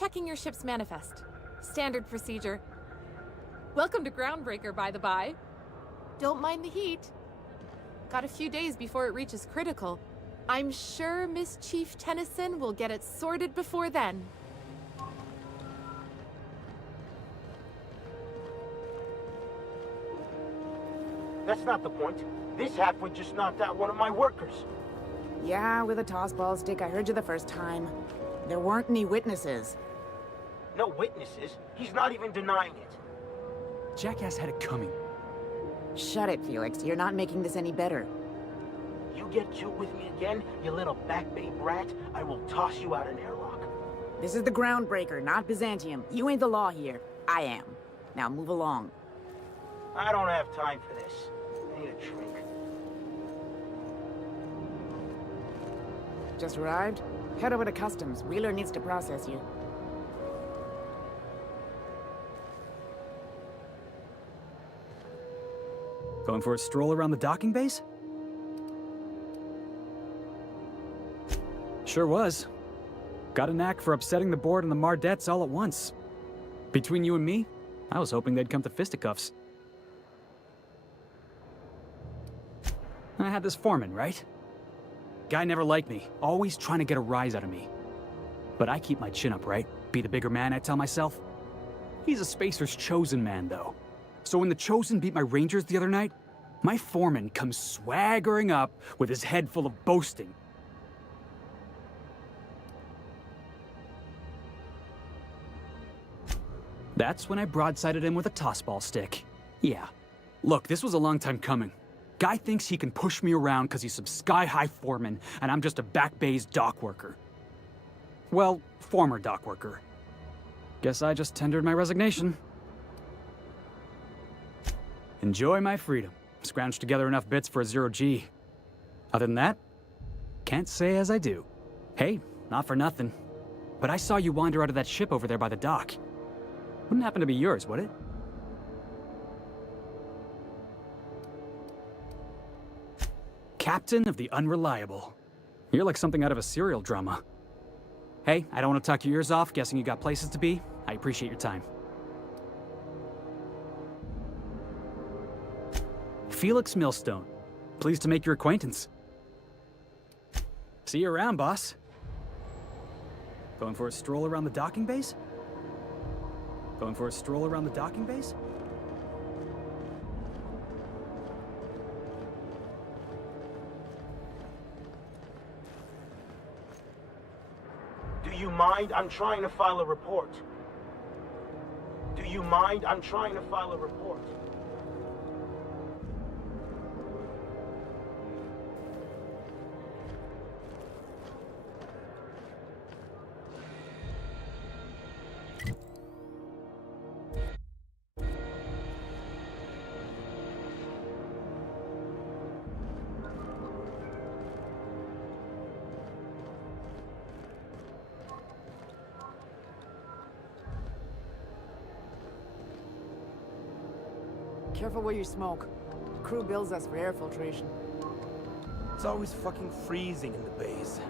checking your ship's manifest. Standard procedure. Welcome to Groundbreaker, by the by. Don't mind the heat. Got a few days before it reaches critical. I'm sure Miss Chief Tennyson will get it sorted before then. That's not the point. This halfwit just knocked out one of my workers. Yeah, with a tossball stick. I heard you the first time. There weren't any witnesses. No witnesses? He's not even denying it. Jackass had it coming. Shut it, Felix. You're not making this any better. You get cute with me again, you little backbait rat, I will toss you out an airlock. This is the Groundbreaker, not Byzantium. You ain't the law here. I am. Now move along. I don't have time for this. I need a drink. Just arrived? Head over to Customs. Wheeler needs to process you. Going for a stroll around the docking base? Sure was. Got a knack for upsetting the board and the Mardettes all at once. Between you and me, I was hoping they'd come to fisticuffs. I had this foreman, right? Guy never liked me, always trying to get a rise out of me. But I keep my chin up, right? Be the bigger man, I tell myself. He's a Spacer's chosen man, though. So when the Chosen beat my Rangers the other night, my foreman comes swaggering up with his head full of boasting. That's when I broadsided him with a tossball stick. Yeah. Look, this was a long time coming. Guy thinks he can push me around because he's some sky-high foreman, and I'm just a back bay's dock worker. Well, former dock worker. Guess I just tendered my resignation. Enjoy my freedom. Scrounged together enough bits for a 0G. Other than that, can't say as I do. Hey, not for nothing. But I saw you wander out of that ship over there by the dock. Wouldn't happen to be yours, would it? Captain of the Unreliable. You're like something out of a serial drama. Hey, I don't want to talk your ears off, guessing you got places to be. I appreciate your time. Felix Millstone. Pleased to make your acquaintance. See you around, boss. Going for a stroll around the docking base? Going for a stroll around the docking base? Do you mind? I'm trying to file a report. Do you mind? I'm trying to file a report. Careful where you smoke. The crew bills us for air filtration. It's always fucking freezing in the bays.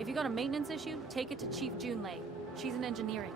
If you got a maintenance issue, take it to Chief Junlei. She's in engineering.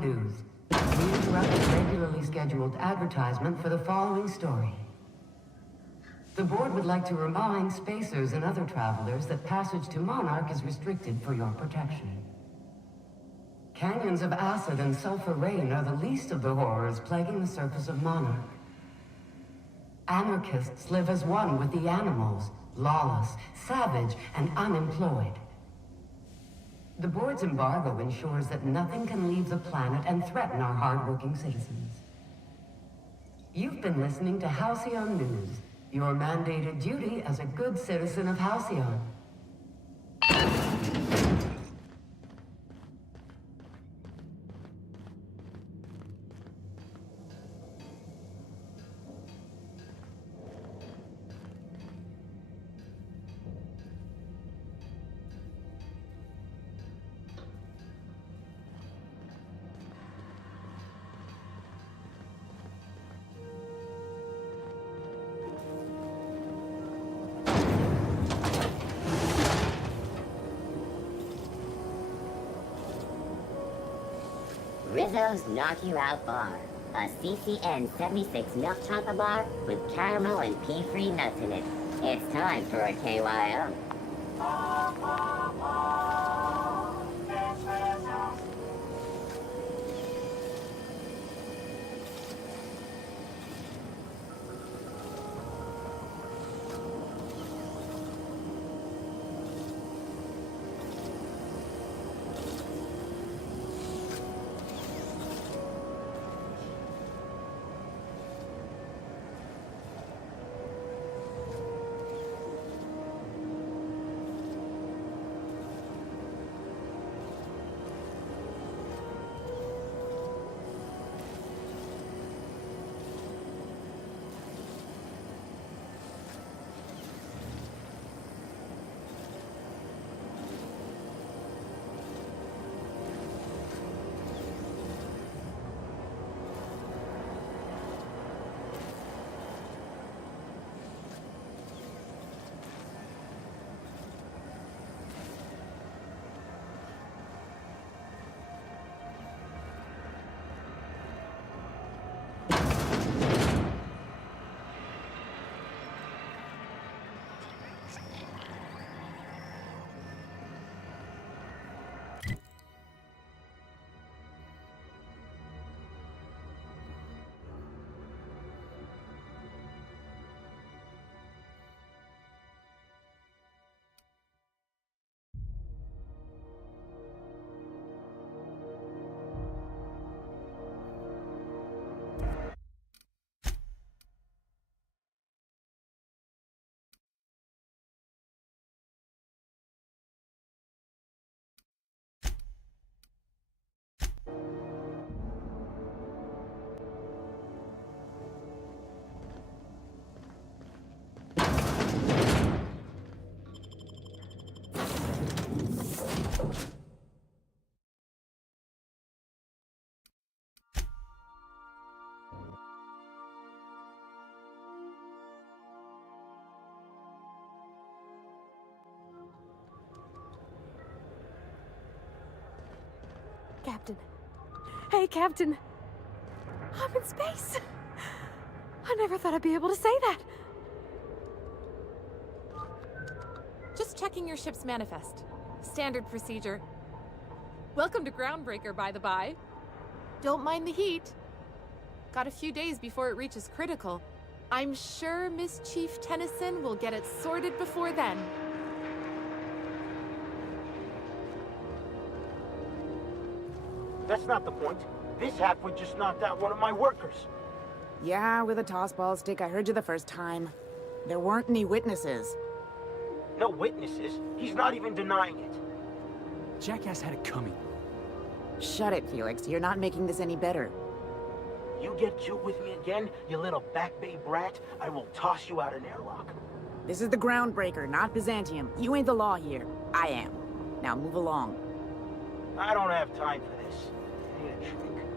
News. We interrupt the regularly scheduled advertisement for the following story. The board would like to remind spacers and other travelers that passage to Monarch is restricted for your protection. Canyons of acid and sulfur rain are the least of the horrors plaguing the surface of Monarch. Anarchists live as one with the animals, lawless, savage, and unemployed. The board's embargo ensures that nothing can leave the planet and threaten our hardworking citizens. You've been listening to Halcyon News, your mandated duty as a good citizen of Halcyon. Rizzo's Knock You Out Bar, a CCN 76 milk chocolate bar with caramel and pea-free nuts in it. It's time for a KYO. Captain. Hey, Captain. I'm in space. I never thought I'd be able to say that. Just checking your ship's manifest. Standard procedure. Welcome to Groundbreaker, by the by. Don't mind the heat. Got a few days before it reaches critical. I'm sure Miss Chief Tennyson will get it sorted before then. That's not the point. This halfwit just knocked out one of my workers. Yeah, with a tossball stick. I heard you the first time. There weren't any witnesses. No witnesses. He's not even denying it. Jackass had it coming. Shut it, Felix. You're not making this any better. You get cute with me again, you little back bay brat, I will toss you out an airlock. This is the Groundbreaker, not Byzantium. You ain't the law here. I am. Now move along. I don't have time for this. I need a drink.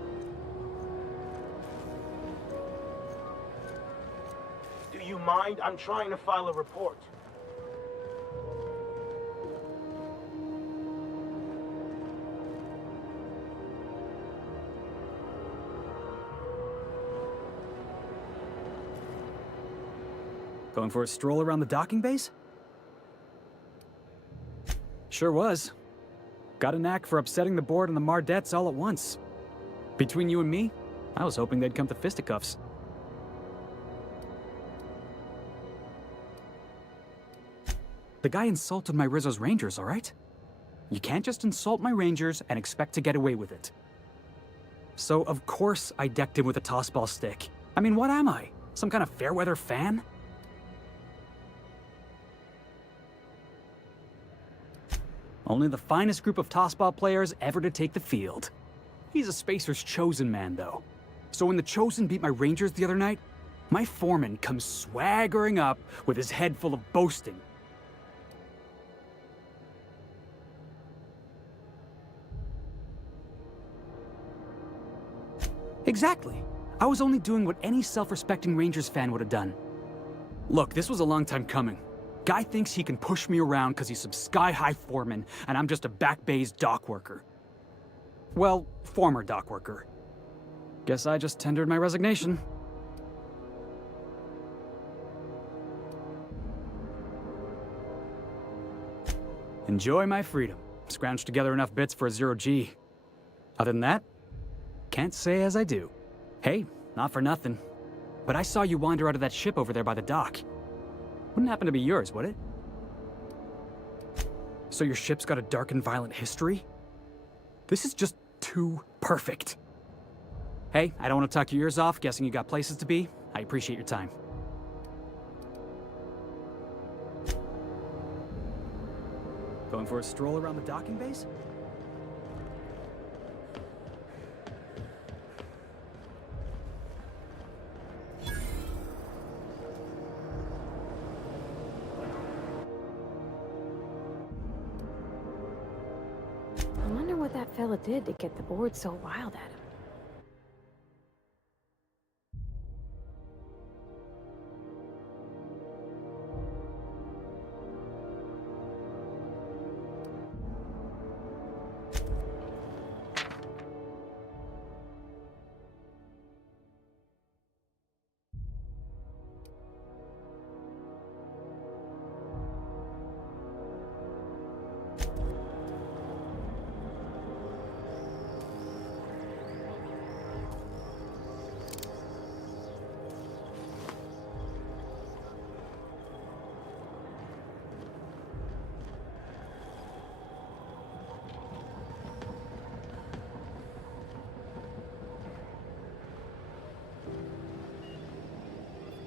Do you mind? I'm trying to file a report. Going for a stroll around the docking base? Sure was. Got a knack for upsetting the board and the Mardettes all at once. Between you and me, I was hoping they'd come to fisticuffs. The guy insulted my Rizzo's Rangers, all right? You can't just insult my Rangers and expect to get away with it. So, of course, I decked him with a tossball stick. I mean, what am I? Some kind of fair-weather fan? Only the finest group of tossball players ever to take the field. He's a Spacer's chosen man, though. So when the Chosen beat my Rangers the other night, my foreman comes swaggering up with his head full of boasting. Exactly. I was only doing what any self-respecting Rangers fan would have done. Look, this was a long time coming. Guy thinks he can push me around because he's some sky-high foreman, and I'm just a back bay's dock worker. Well, former dock worker. Guess I just tendered my resignation. Enjoy my freedom. Scrounged together enough bits for a 0G. Other than that, can't say as I do. Hey, not for nothing. But I saw you wander out of that ship over there by the dock. Wouldn't happen to be yours, would it? So your ship's got a dark and violent history? This is just too perfect. Hey, I don't want to talk your ears off, guessing you got places to be. I appreciate your time. Going for a stroll around the docking base? I wonder what that fella did to get the board so wild at him.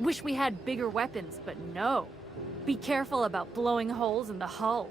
Wish we had bigger weapons, but no. Be careful about blowing holes in the hull.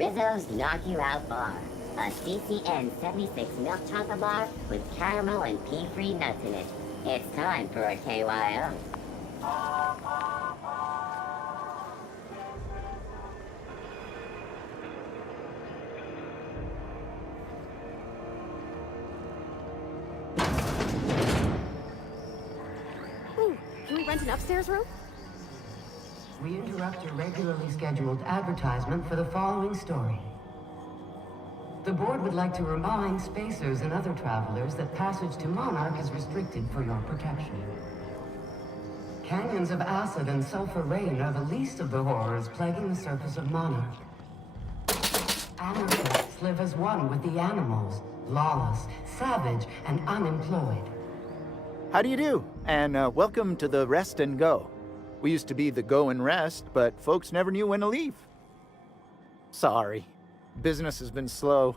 Rizzo's Knock You Out Bar. A CCN 76 milk chocolate bar with caramel and pea-free nuts in it. It's time for a KYO. Ooh, can we rent an upstairs room? We interrupt your regularly scheduled advertisement for the following story. The board would like to remind spacers and other travelers that passage to Monarch is restricted for your protection. Canyons of acid and sulfur rain are the least of the horrors plaguing the surface of Monarch. Anarchists live as one with the animals, lawless, savage, and unemployed. How do you do? And welcome to the Rest and Go. We used to be the Go and Rest, but folks never knew when to leave. Sorry. Business has been slow.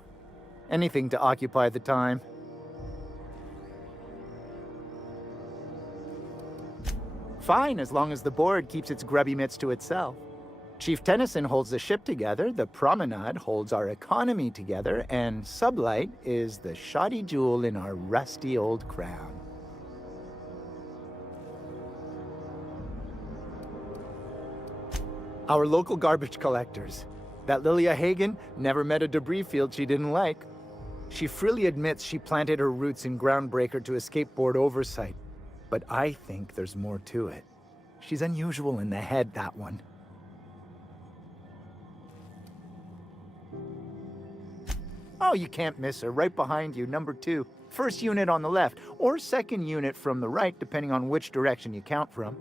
Anything to occupy the time. Fine, as long as the board keeps its grubby mitts to itself. Chief Tennyson holds the ship together, the Promenade holds our economy together, and Sublight is the shoddy jewel in our rusty old crown. Our local garbage collectors. That Lilia Hagen never met a debris field she didn't like. She freely admits she planted her roots in Groundbreaker to escape board oversight. But I think there's more to it. She's unusual in the head, that one. Oh, you can't miss her. Right behind you, number 2. First unit on the left, or second unit from the right, depending on which direction you count from.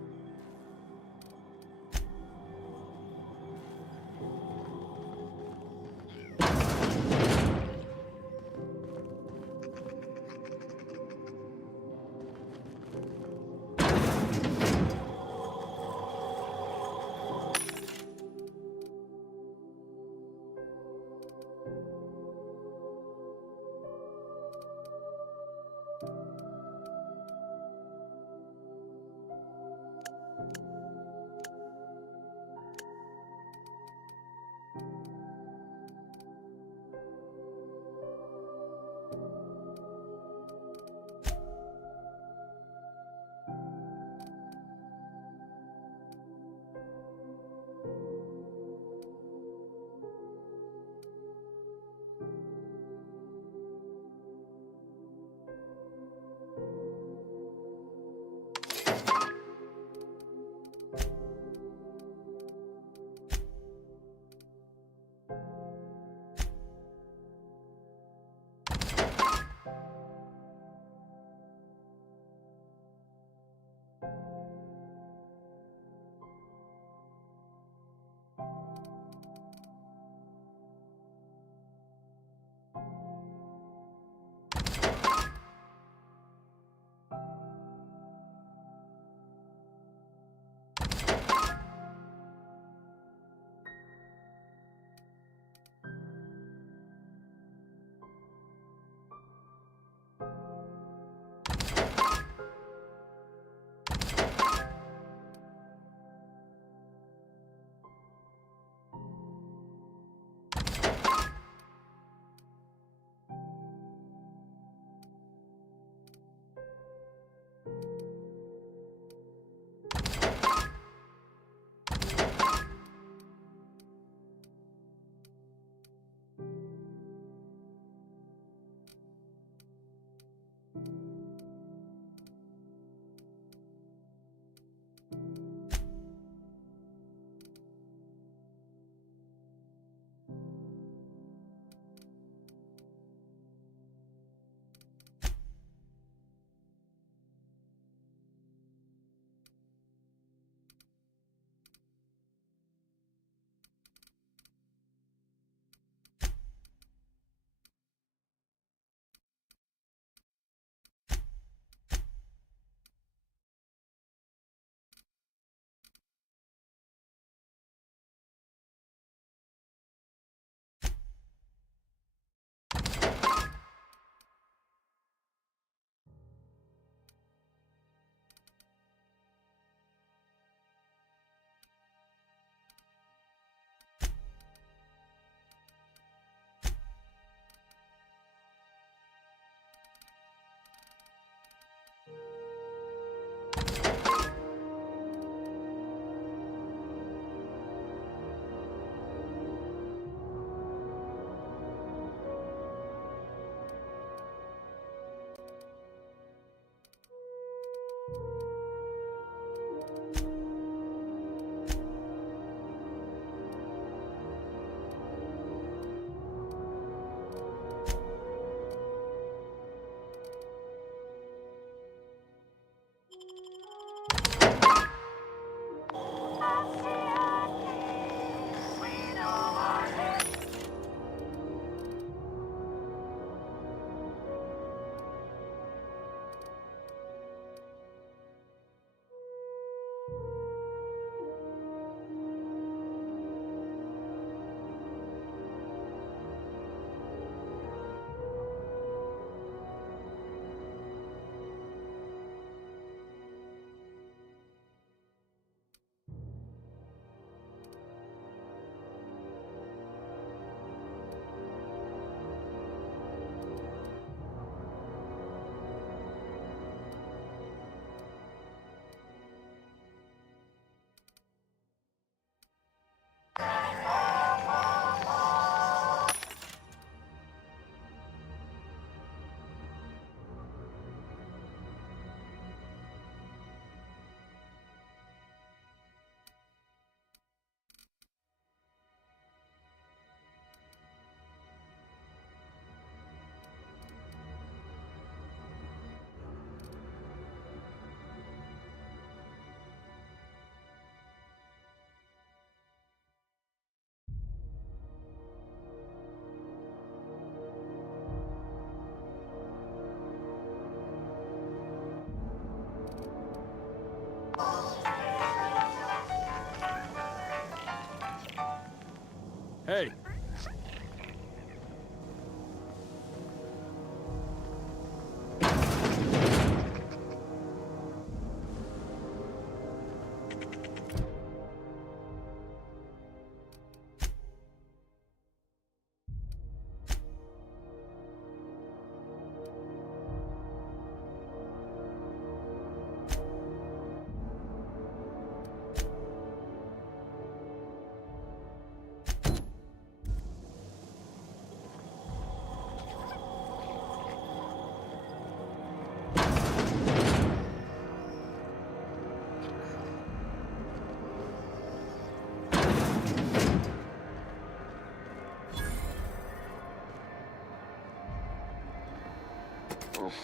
Hey.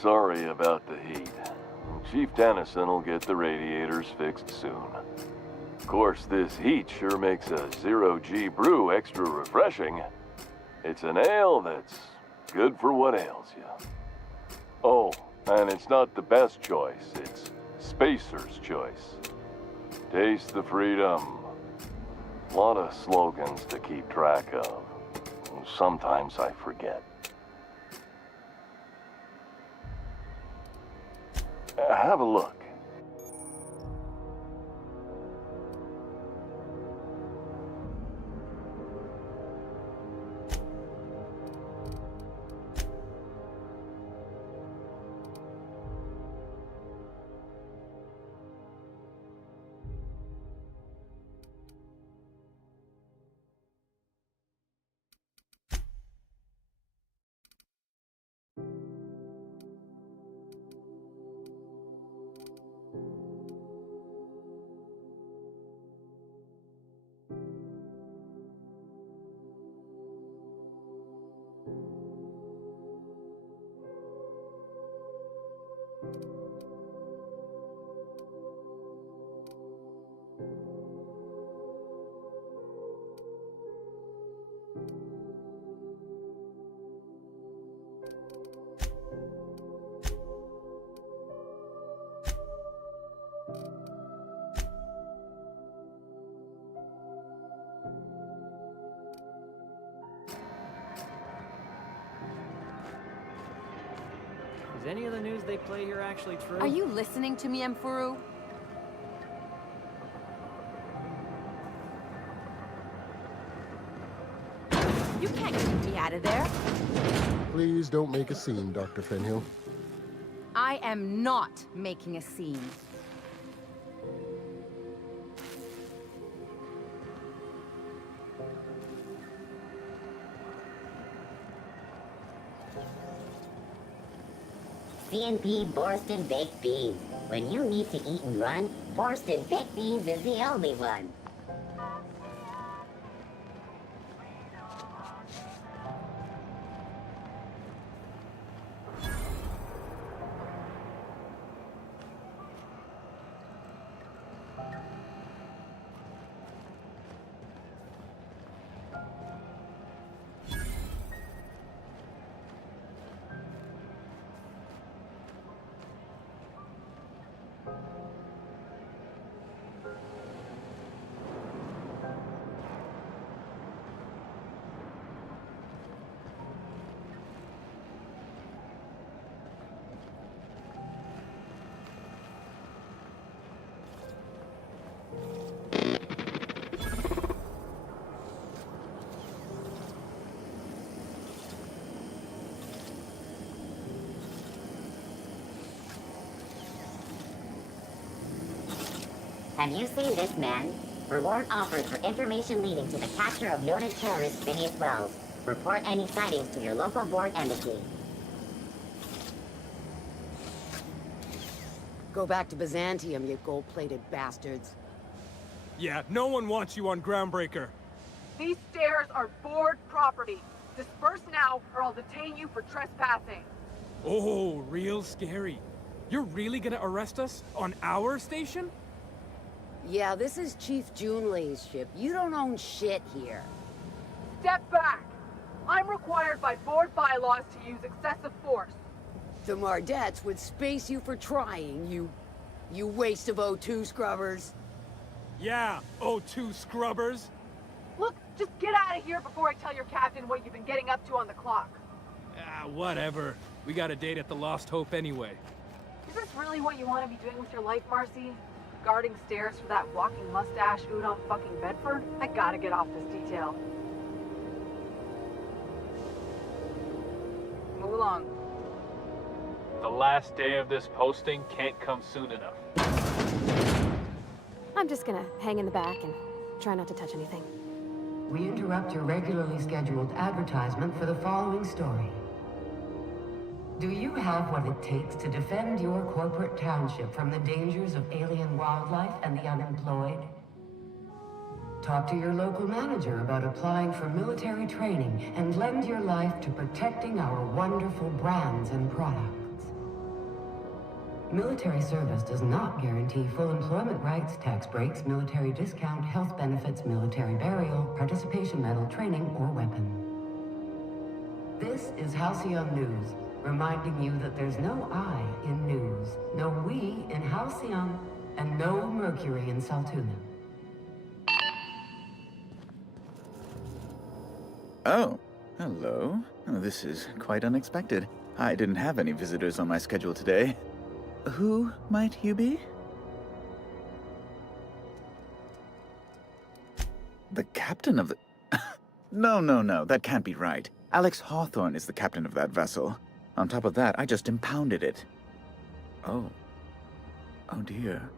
Sorry about the heat. Chief Tennyson will get the radiators fixed soon. Of course, this heat sure makes a zero-G brew extra refreshing. It's an ale that's good for what ails you. Oh, and it's not the best choice, it's Spacer's choice. Taste the freedom. A lot of slogans to keep track of. Sometimes I forget. Have a look. Is any of the news they play here actually true? Are you listening to me, Emfuru? You can't keep me out of there. Please don't make a scene, Dr. Fenhill. I am not making a scene. C&P Borston Baked Beans. When you need to eat and run, Borston Baked Beans is the only one. Have you seen this man? Reward offered for information leading to the capture of noted terrorist Phineas Wells. Report any sightings to your local board embassy. Go back to Byzantium, you gold-plated bastards. Yeah, no one wants you on Groundbreaker. These stairs are board property. Disperse now, or I'll detain you for trespassing. Oh, real scary. You're really gonna arrest us? On our station? Yeah, this is Chief Junlei's ship. You don't own shit here. Step back! I'm required by board bylaws to use excessive force. The Mardettes would space you for trying, you waste of O2 scrubbers. Yeah, O2 scrubbers. Look, just get out of here before I tell your captain what you've been getting up to on the clock. Ah, whatever. We got a date at the Lost Hope anyway. Is this really what you want to be doing with your life, Marcy? Guarding stairs for that walking mustache Udon fucking Bedford? I gotta get off this detail. Move along. The last day of this posting can't come soon enough. I'm just gonna hang in the back and try not to touch anything. We interrupt your regularly scheduled advertisement for the following story. Do you have what it takes to defend your corporate township from the dangers of alien wildlife and the unemployed? Talk to your local manager about applying for military training and lend your life to protecting our wonderful brands and products. Military service does not guarantee full employment rights, tax breaks, military discount, health benefits, military burial, participation medal, training, or weapon. This is Halcyon News, reminding you that there's no I in news, no we in Halcyon, and no Mercury in Saltuna. Oh, hello. Oh, this is quite unexpected. I didn't have any visitors on my schedule today. Who might you be? The captain of the... No, that can't be right. Alex Hawthorne is the captain of that vessel. On top of that, I just impounded it. Oh. Oh dear.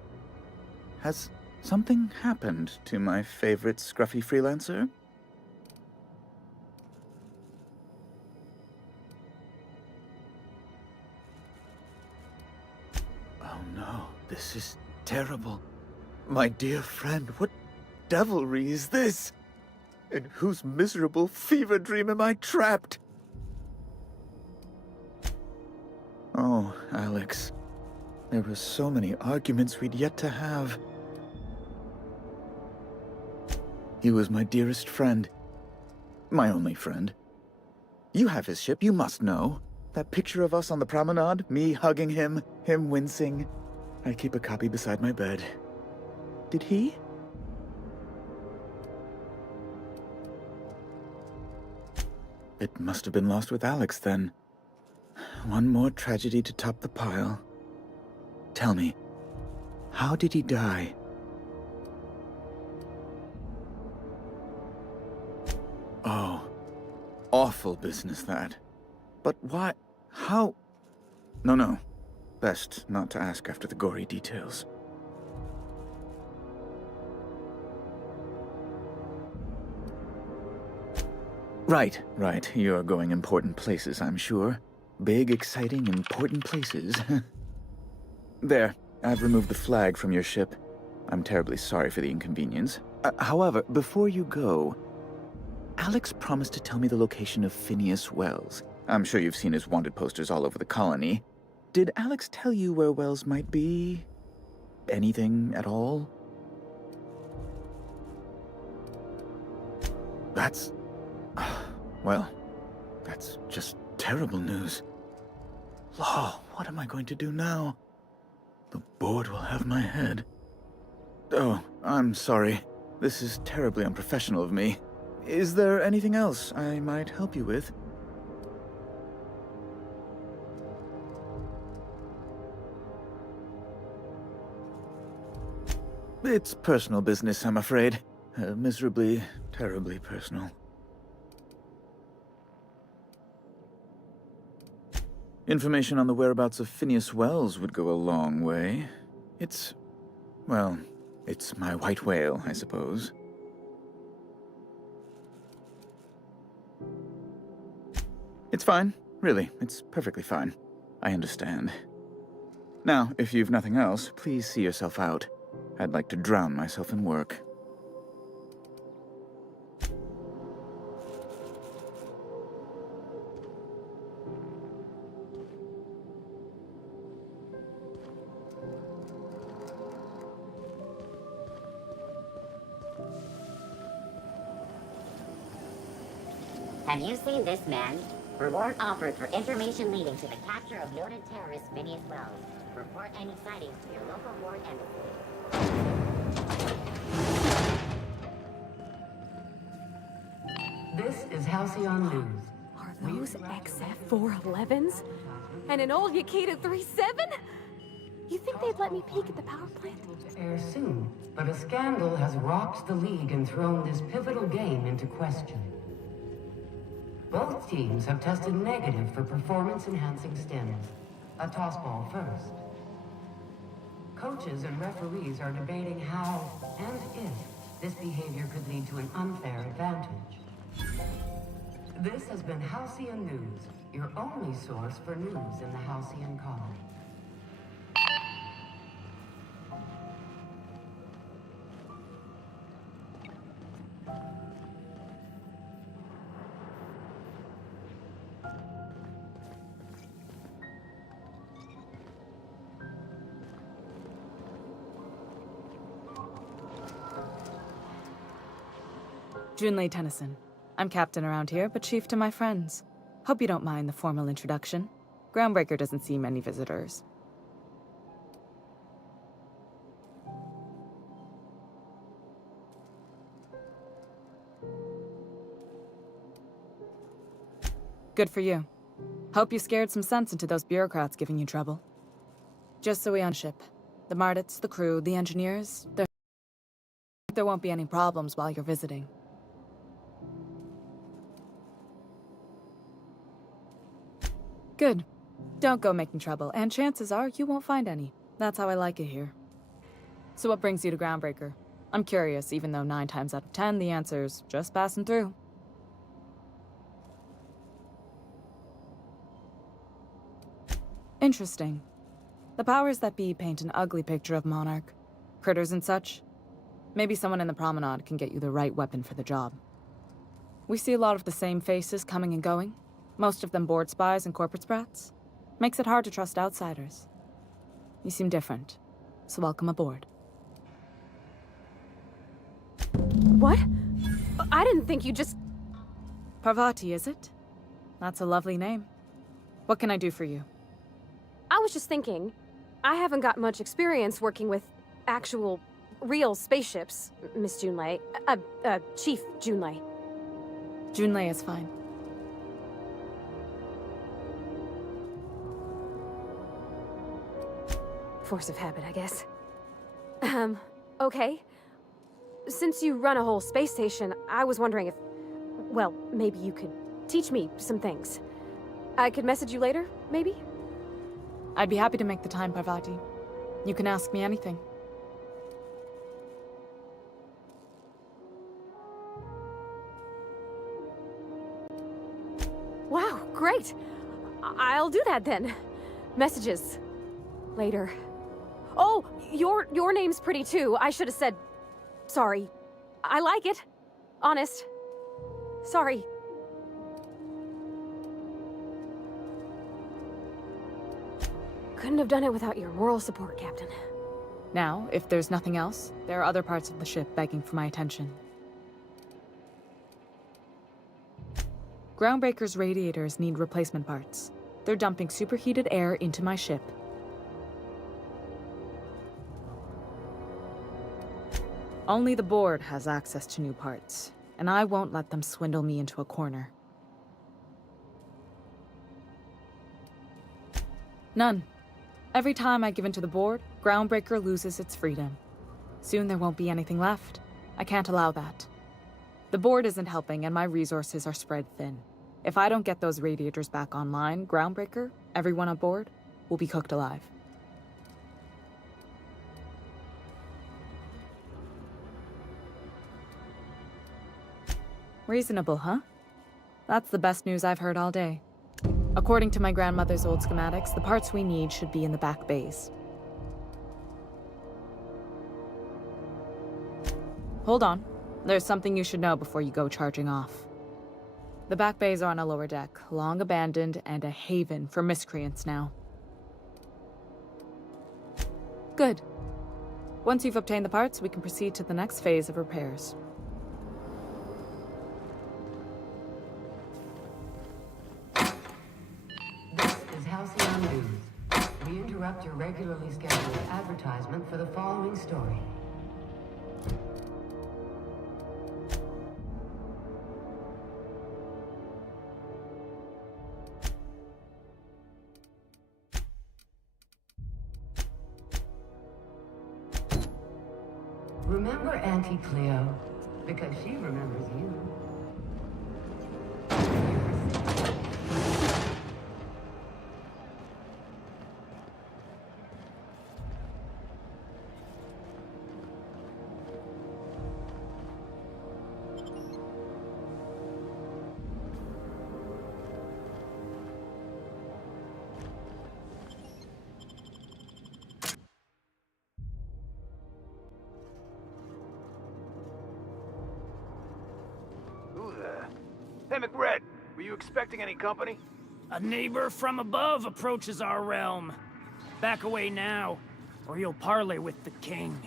Has something happened to my favorite scruffy freelancer? Oh no, this is terrible. My dear friend, what devilry is this? In whose miserable fever dream am I trapped? Oh, Alex. There were so many arguments we'd yet to have. He was my dearest friend. My only friend. You have his ship, you must know. That picture of us on the promenade, me hugging him, him wincing. I keep a copy beside my bed. Did he? It must have been lost with Alex, then. One more tragedy to top the pile. Tell me, how did he die? Oh, awful business, that. But why? How? No. Best not to ask after the gory details. Right. You're going important places, I'm sure. Big, exciting, important places. There, I've removed the flag from your ship. I'm terribly sorry for the inconvenience. However, before you go, Alex promised to tell me the location of Phineas Wells. I'm sure you've seen his wanted posters all over the colony. Did Alex tell you where Wells might be? Anything at all? That's... well, that's just terrible news. Law, what am I going to do now? The board will have my head. Oh, I'm sorry. This is terribly unprofessional of me. Is there anything else I might help you with? It's personal business, I'm afraid. Miserably, terribly personal. Information on the whereabouts of Phineas Wells would go a long way. It's my white whale, I suppose. It's fine. Really, it's perfectly fine. I understand. Now, if you've nothing else, please see yourself out. I'd like to drown myself in work. Have you seen this man? Reward offered for information leading to the capture of noted terrorist Phineas Wells. Report any sightings to your local board embassy. This is Halcyon News. Are those XF411s? And an old Yakita 37? You think they'd let me peek at the power plant? To air soon, but a scandal has rocked the league and thrown this pivotal game into question. Both teams have tested negative for performance-enhancing stims. A tossball first. Coaches and referees are debating how and if this behavior could lead to an unfair advantage. This has been Halcyon News, your only source for news in the Halcyon colony. Junlei Tennyson. I'm captain around here, but chief to my friends. Hope you don't mind the formal introduction. Groundbreaker doesn't see many visitors. Good for you. Hope you scared some sense into those bureaucrats giving you trouble. Just so we on ship. The Mardits, the crew, the engineers, there won't be any problems while you're visiting. Good. Don't go making trouble, and chances are you won't find any. That's how I like it here. So what brings you to Groundbreaker? I'm curious, even though 9 times out of 10 the answer's just passing through. Interesting. The powers that be paint an ugly picture of Monarch. Critters and such. Maybe someone in the promenade can get you the right weapon for the job. We see a lot of the same faces coming and going. Most of them board spies and corporate sprats. Makes it hard to trust outsiders. You seem different, so welcome aboard. What? I didn't think you just... Parvati, is it? That's a lovely name. What can I do for you? I was just thinking, I haven't got much experience working with actual, real spaceships, Miss Junlei. Chief Junlei. Junlei is fine. Force of habit, I guess. Okay. Since you run a whole space station, I was wondering if... Well, maybe you could teach me some things. I could message you later, maybe? I'd be happy to make the time, Parvati. You can ask me anything. Wow, great! I'll do that then. Messages. Later. Oh, your name's pretty too. I should have said... Sorry. I like it. Honest. Sorry. Couldn't have done it without your moral support, Captain. Now, if there's nothing else, there are other parts of the ship begging for my attention. Groundbreaker's radiators need replacement parts. They're dumping superheated air into my ship. Only the board has access to new parts, and I won't let them swindle me into a corner. None. Every time I give in to the board, Groundbreaker loses its freedom. Soon there won't be anything left. I can't allow that. The board isn't helping, and my resources are spread thin. If I don't get those radiators back online, Groundbreaker, everyone on board, will be cooked alive. Reasonable, huh? That's the best news I've heard all day. According to my grandmother's old schematics, the parts we need should be in the back bays. Hold on. There's something you should know before you go charging off. The back bays are on a lower deck, long abandoned and a haven for miscreants now. Good. Once you've obtained the parts, we can proceed to the next phase of repairs. Halcyon News. We interrupt your regularly scheduled advertisement for the following story. Remember Auntie Cleo? Because she remembers you. Who the... Hey, McBride, were you expecting any company? A neighbor from above approaches our realm. Back away now, or you'll parley with the king.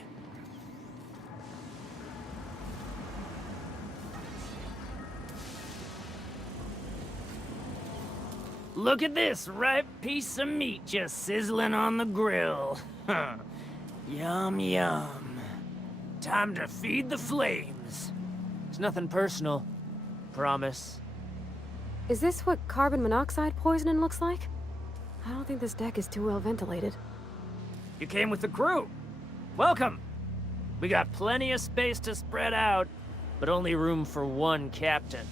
Look at this ripe piece of meat just sizzling on the grill. Yum, yum. Time to feed the flames. It's nothing personal. Promise. Is this what carbon monoxide poisoning looks like? I don't think this deck is too well ventilated. You came with the crew. Welcome. We got plenty of space to spread out, but only room for one captain.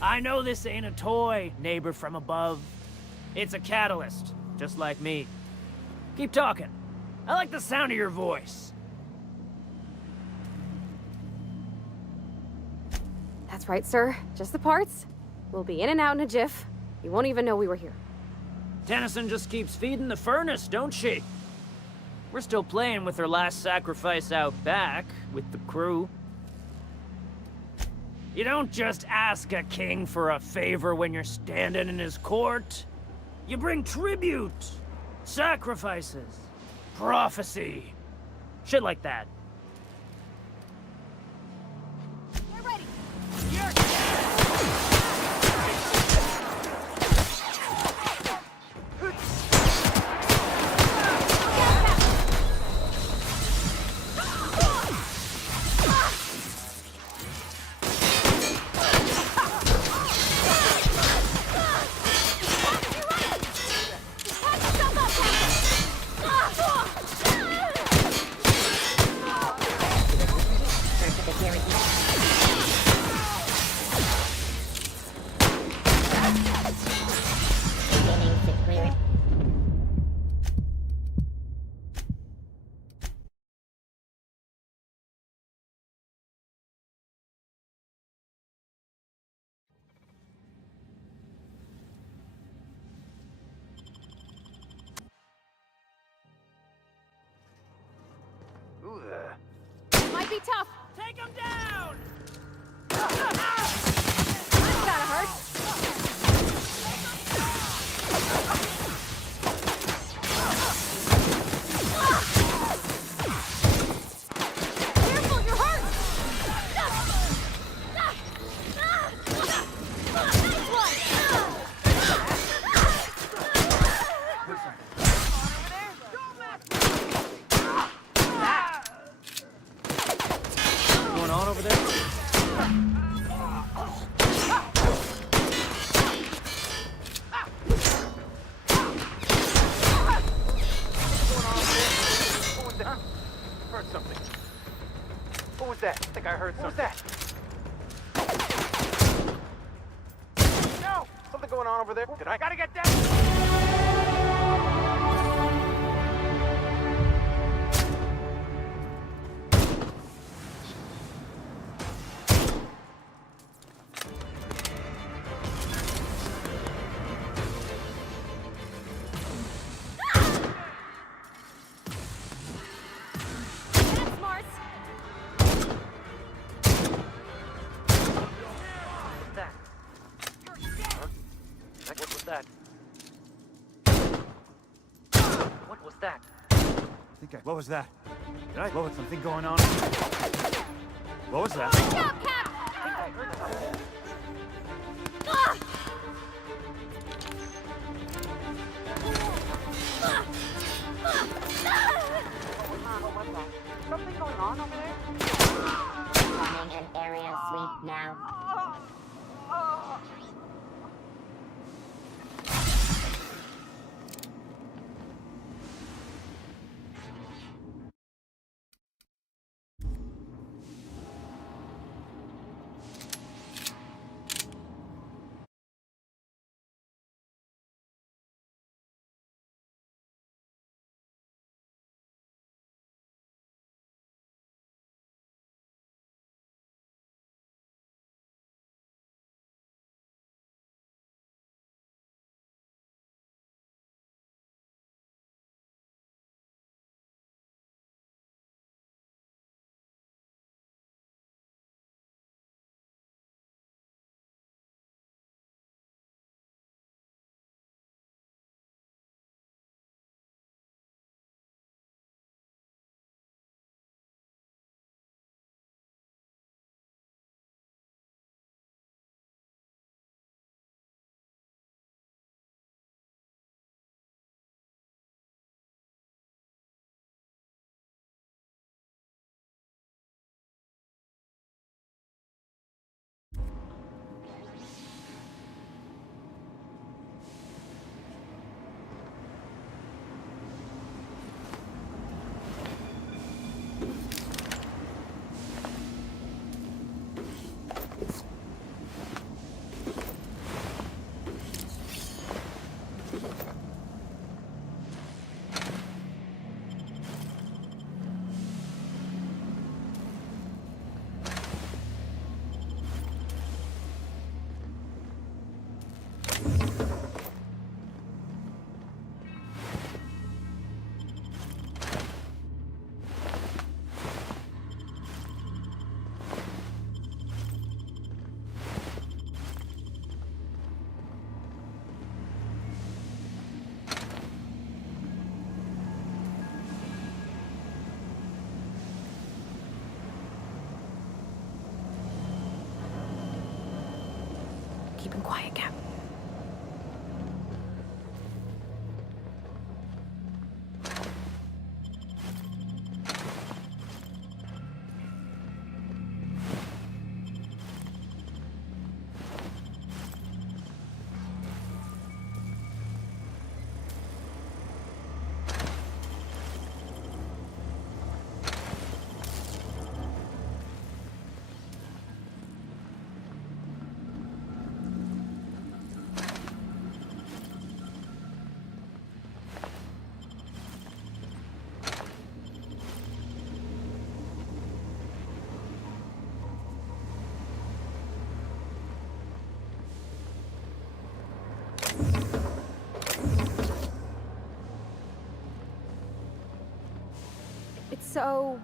I know this ain't a toy, neighbor from above. It's a catalyst, just like me. Keep talking. I like the sound of your voice. That's right, sir. Just the parts. We'll be in and out in a jiff. You won't even know we were here. Tennyson just keeps feeding the furnace, don't she? We're still playing with her last sacrifice out back, with the crew. You don't just ask a king for a favor when you're standing in his court. You bring tribute, sacrifices, prophecy, shit like that. Get ready! Who the... Might be tough. Take him down! That's gotta hurt. Careful, you're hurt! Nice one! What's going on over there? Heard something. What was that? I think I heard something. What was that? No! Something going on over there. Did I gotta get down? What was that? What was that? Did I? What was something going on? What was that? Stop, Cap! Something going on over there? Running an area sweep now. Keeping quiet, Cap. It's so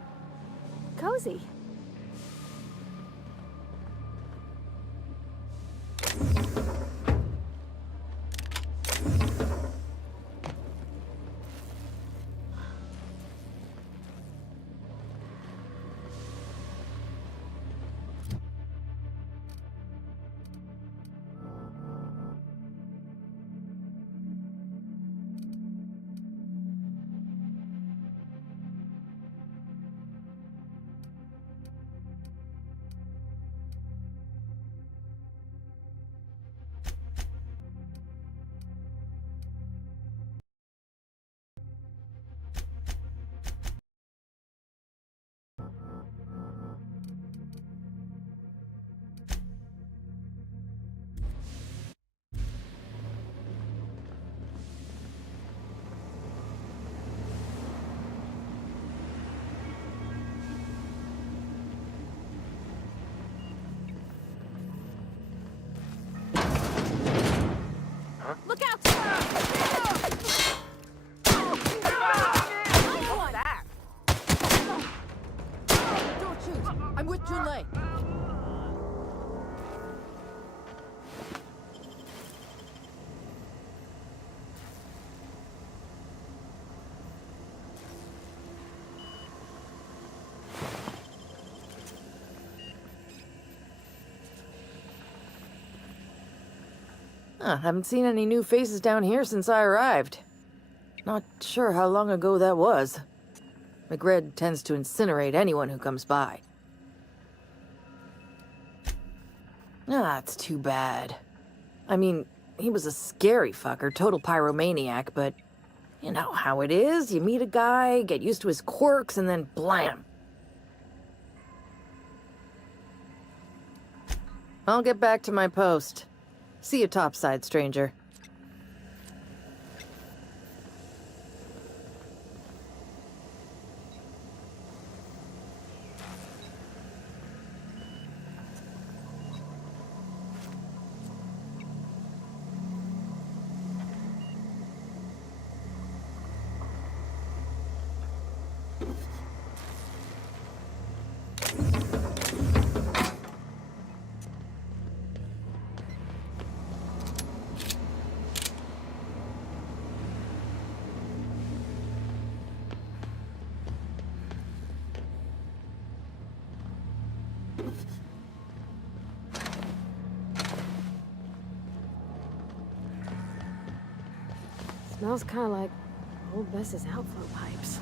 cozy. Look out! What's that? Don't shoot! I'm with Junlei. Haven't seen any new faces down here since I arrived. Not sure how long ago that was. McRed tends to incinerate anyone who comes by. That's too bad. I mean, he was a scary fucker, total pyromaniac, but you know how it is. You meet a guy, get used to his quirks, and then blam. I'll get back to my post. See you topside, stranger. Smells kind of like old Bess's outflow pipes.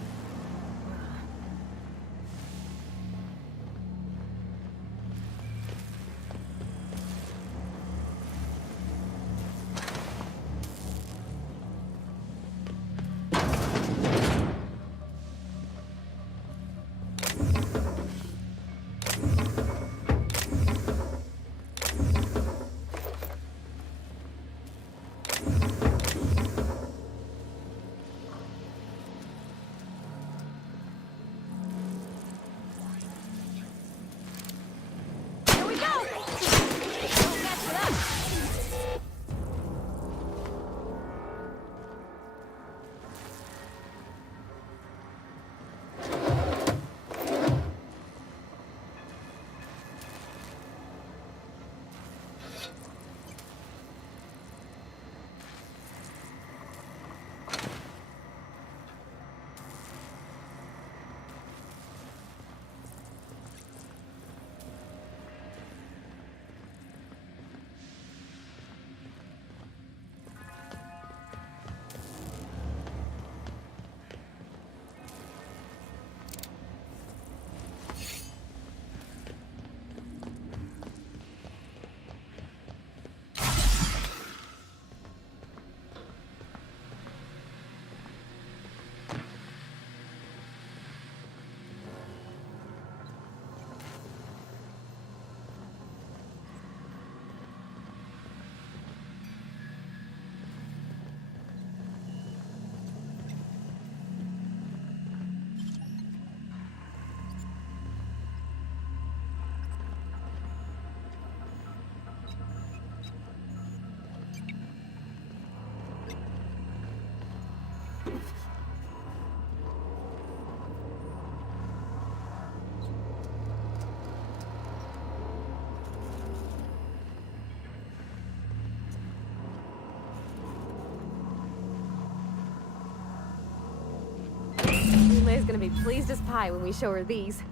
gonna be pleased as pie when we show her these.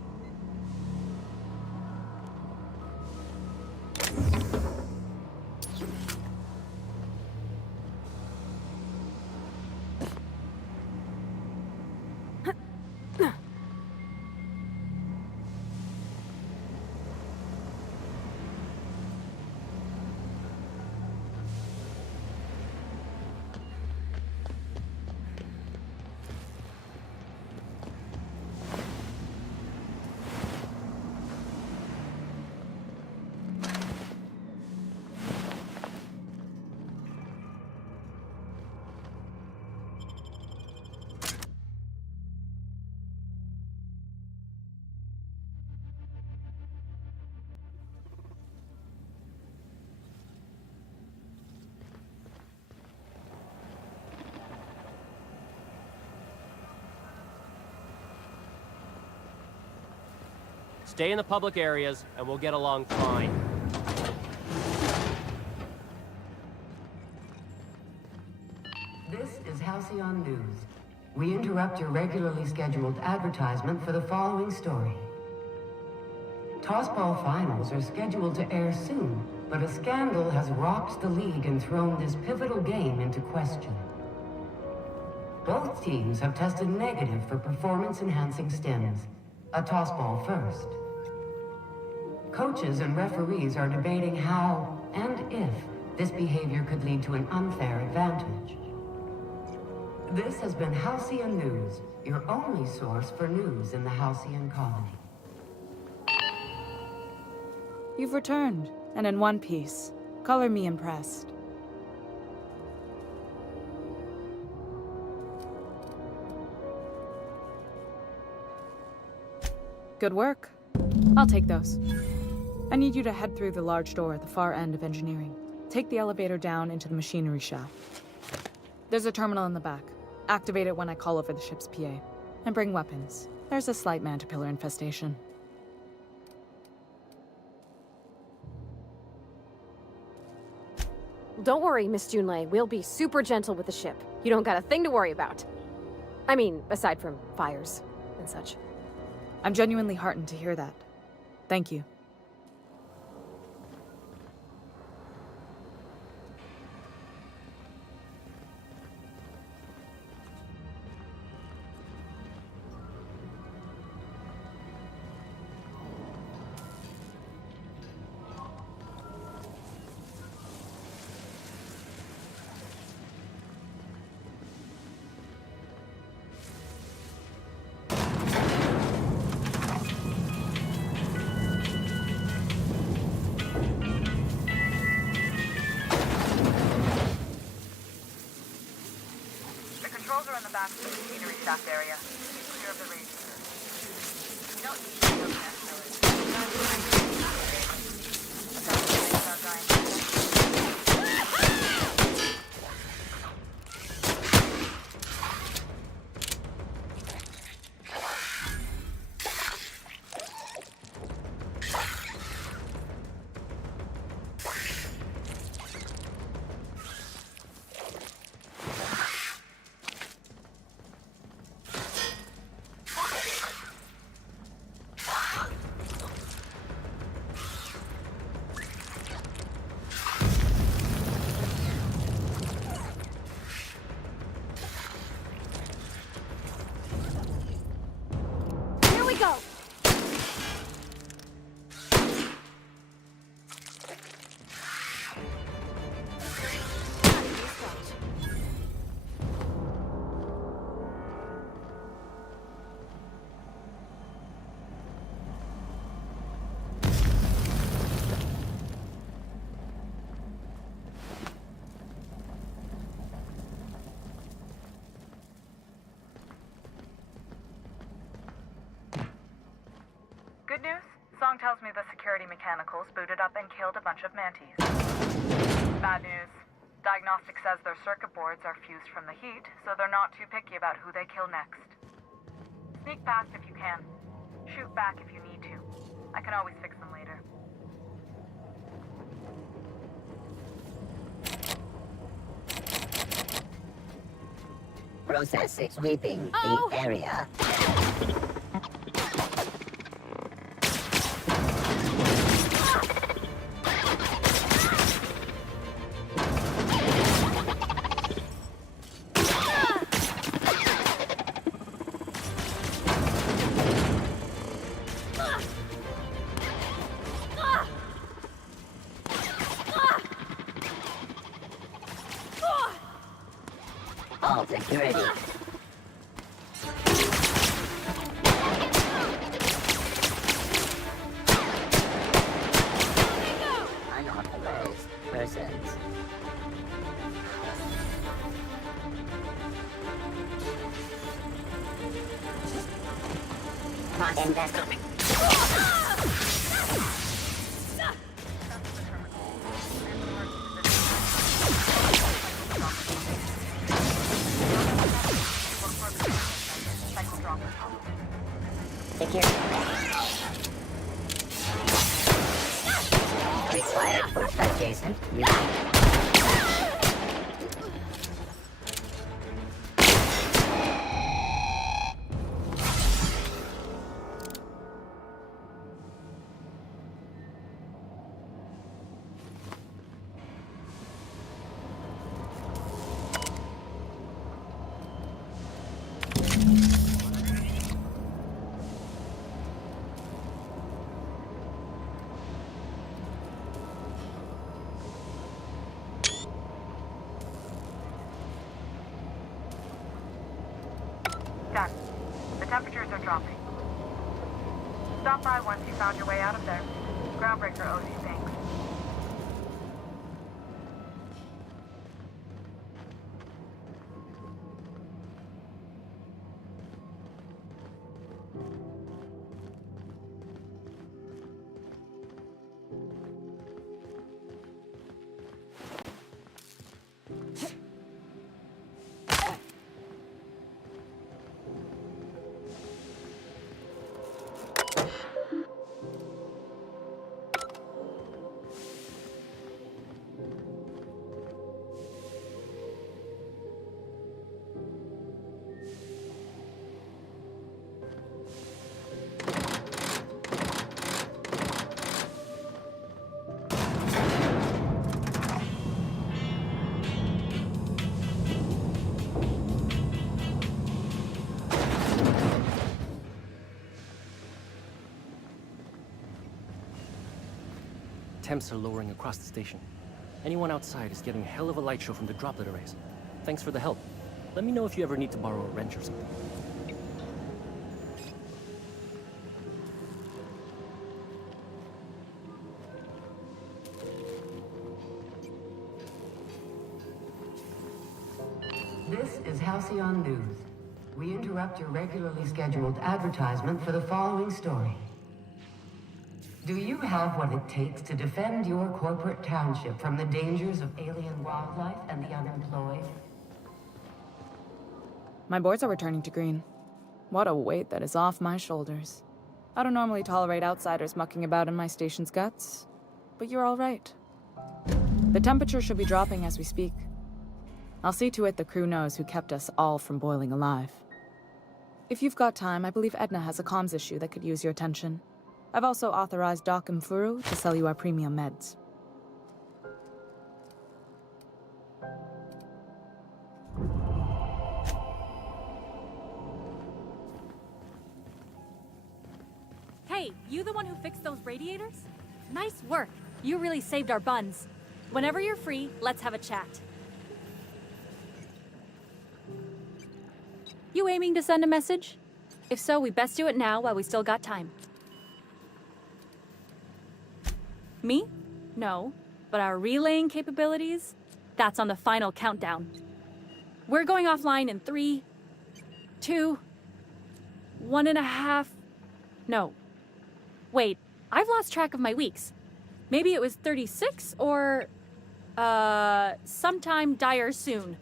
Stay in the public areas, and we'll get along fine. This is Halcyon News. We interrupt your regularly scheduled advertisement for the following story. Tossball finals are scheduled to air soon, but a scandal has rocked the league and thrown this pivotal game into question. Both teams have tested negative for performance-enhancing stims. A tossball first. Coaches and referees are debating how and if this behavior could lead to an unfair advantage. This has been Halcyon News, your only source for news in the Halcyon colony. You've returned, and in one piece. Color me impressed. Good work. I'll take those. I need you to head through the large door at the far end of engineering. Take the elevator down into the machinery shaft. There's a terminal in the back. Activate it when I call over the ship's PA. And bring weapons. There's a slight mantipillar infestation. Don't worry, Miss Junlei. We'll be super gentle with the ship. You don't got a thing to worry about. I mean, aside from fires and such. I'm genuinely heartened to hear that. Thank you. Controls are in the back of the machinery shaft area. Keep clear of the radiator. You don't need to go naturally. Good news? Song tells me the security mechanicals booted up and killed a bunch of mantis. Bad news. Diagnostic says their circuit boards are fused from the heat, so they're not too picky about who they kill next. Sneak past if you can. Shoot back if you need to. I can always fix them later. process sweeping the area. All security. Unauthorized persons. Investigate. Security. Required for adjacent unit. Done. The temperatures are dropping. Stop by once you found your way out of there. Groundbreaker owes you thanks. Temps are lowering across the station. Anyone outside is getting a hell of a light show from the droplet arrays. Thanks for the help. Let me know if you ever need to borrow a wrench or something. This is Halcyon News. We interrupt your regularly scheduled advertisement for the following story. Do you have what it takes to defend your corporate township from the dangers of alien wildlife and the unemployed? My boards are returning to green. What a weight that is off my shoulders. I don't normally tolerate outsiders mucking about in my station's guts, but you're all right. The temperature should be dropping as we speak. I'll see to it the crew knows who kept us all from boiling alive. If you've got time, I believe Edna has a comms issue that could use your attention. I've also authorized Doc and Furu to sell you our premium meds. Hey, you the one who fixed those radiators? Nice work. You really saved our buns. Whenever you're free, let's have a chat. You aiming to send a message? If so, we best do it now while we still got time. Me? No. But our relaying capabilities? That's on the final countdown. We're going offline in 3, 2, 1.5... No. Wait, I've lost track of my weeks. Maybe it was 36 or... sometime dire soon.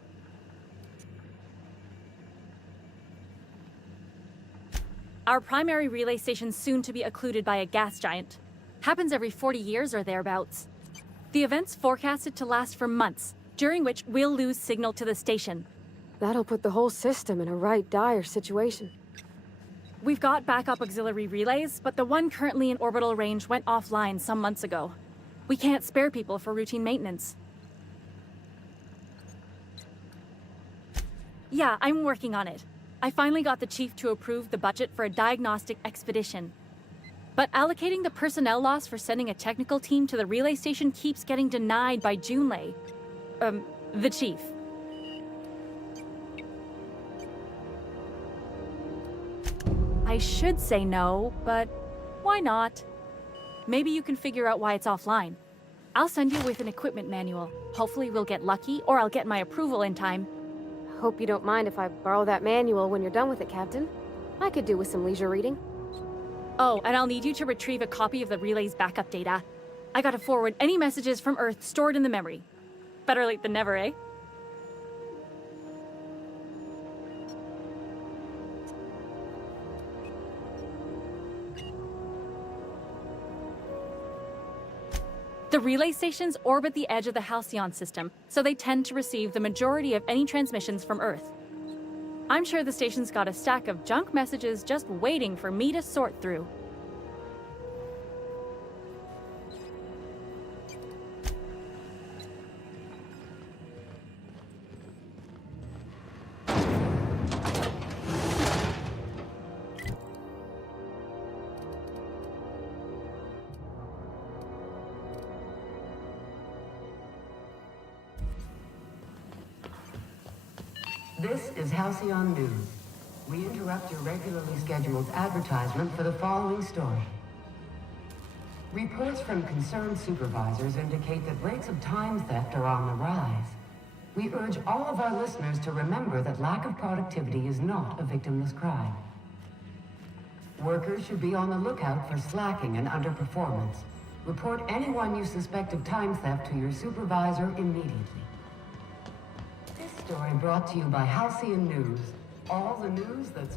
Our primary relay station's soon to be occluded by a gas giant. Happens every 40 years or thereabouts. The event's forecasted to last for months, during which we'll lose signal to the station. That'll put the whole system in a right dire situation. We've got backup auxiliary relays, but the one currently in orbital range went offline some months ago. We can't spare people for routine maintenance. Yeah, I'm working on it. I finally got the chief to approve the budget for a diagnostic expedition. But allocating the personnel loss for sending a technical team to the relay station keeps getting denied by Junlei. The chief. I should say no, but why not? Maybe you can figure out why it's offline. I'll send you with an equipment manual. Hopefully we'll get lucky, or I'll get my approval in time. Hope you don't mind if I borrow that manual when you're done with it, Captain. I could do with some leisure reading. Oh, and I'll need you to retrieve a copy of the relay's backup data. I gotta forward any messages from Earth stored in the memory. Better late than never, eh? The relay stations orbit the edge of the Halcyon system, so they tend to receive the majority of any transmissions from Earth. I'm sure the station's got a stack of junk messages just waiting for me to sort through. This is Halcyon News. We interrupt your regularly scheduled advertisement for the following story. Reports from concerned supervisors indicate that rates of time theft are on the rise. We urge all of our listeners to remember that lack of productivity is not a victimless crime. Workers should be on the lookout for slacking and underperformance. Report anyone you suspect of time theft to your supervisor immediately. This story brought to you by Halcyon News. All the news that's...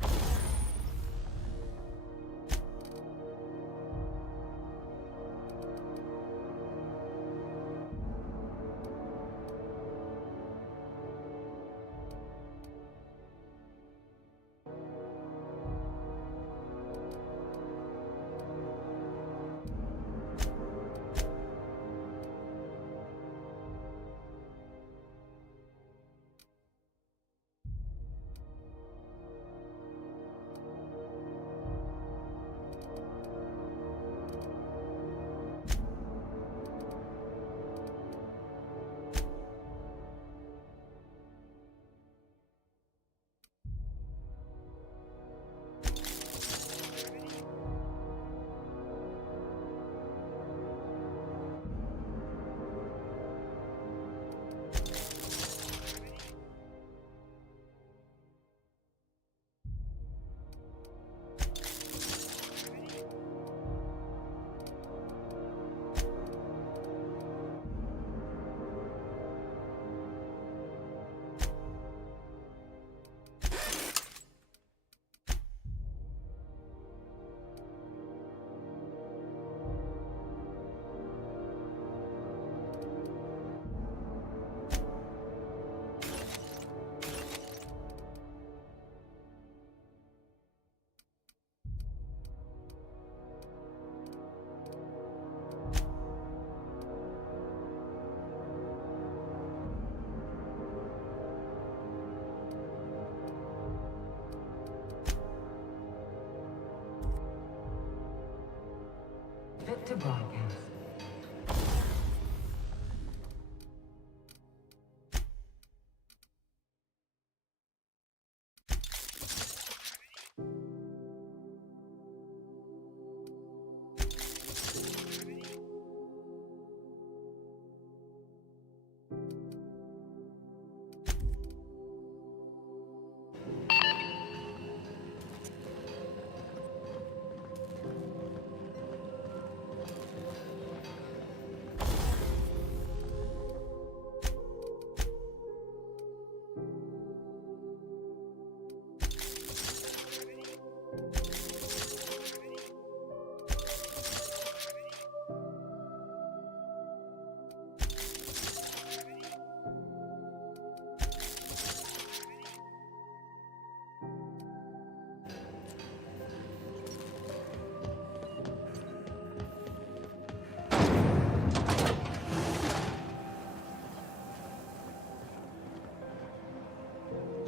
Fit to broadcast.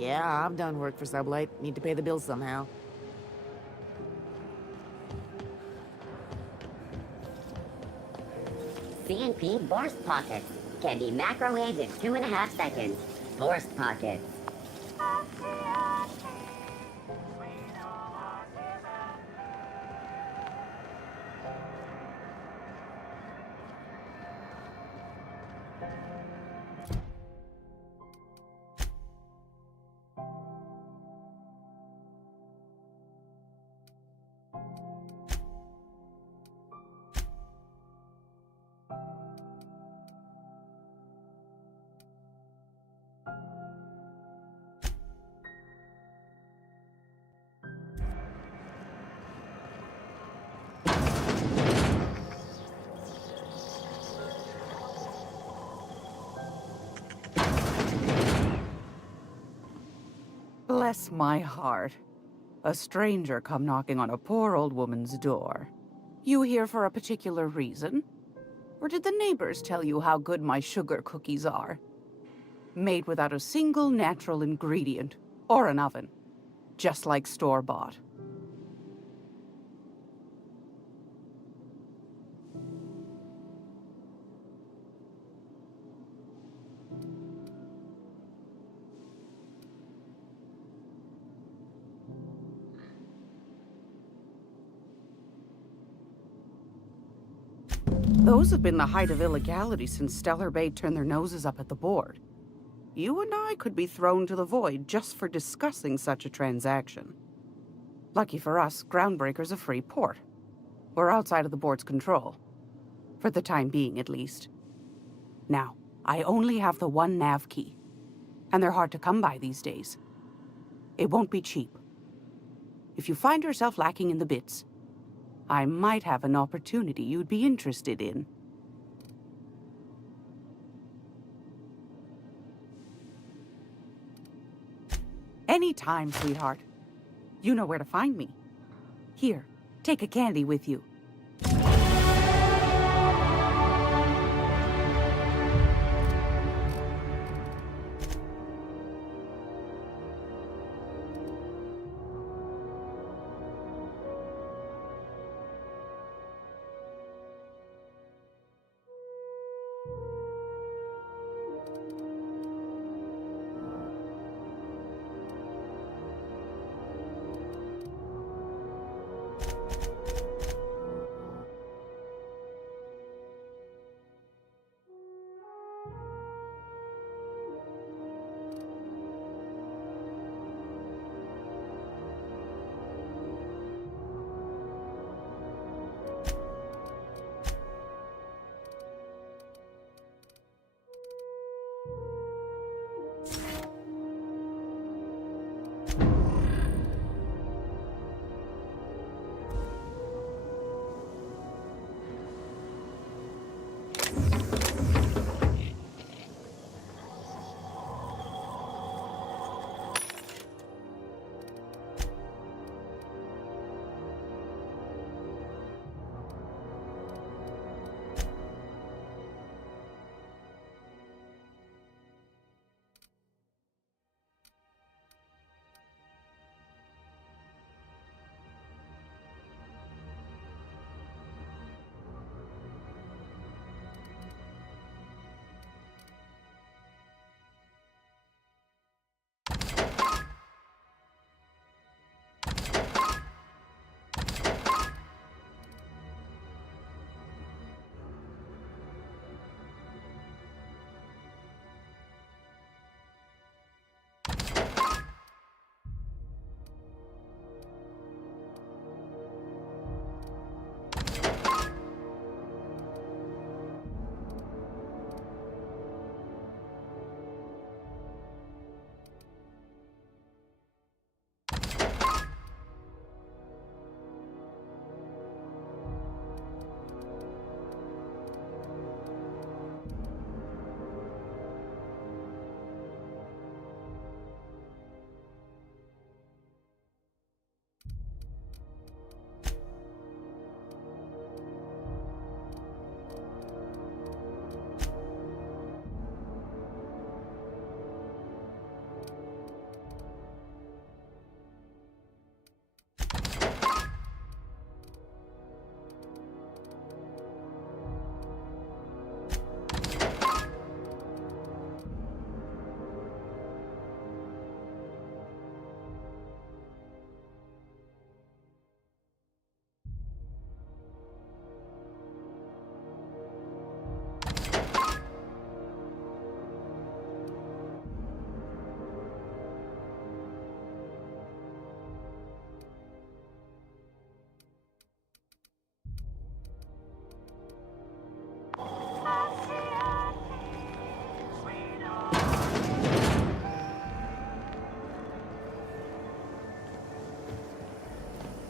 Yeah, I've done work for Sublight. Need to pay the bills somehow. CNP Burst Pockets can be microwaved in 2.5 seconds. Burst Pockets. Bless my heart. A stranger come knocking on a poor old woman's door. You here for a particular reason? Or did the neighbors tell you how good my sugar cookies are? Made without a single natural ingredient, or an oven. Just like store-bought. Those have been the height of illegality since Stellar Bay turned their noses up at the board. You and I could be thrown to the void just for discussing such a transaction. Lucky for us, Groundbreaker's a free port. We're outside of the board's control. For the time being, at least. Now, I only have the one nav key. And they're hard to come by these days. It won't be cheap. If you find yourself lacking in the bits, I might have an opportunity you'd be interested in. Anytime, sweetheart. You know where to find me. Here, take a candy with you.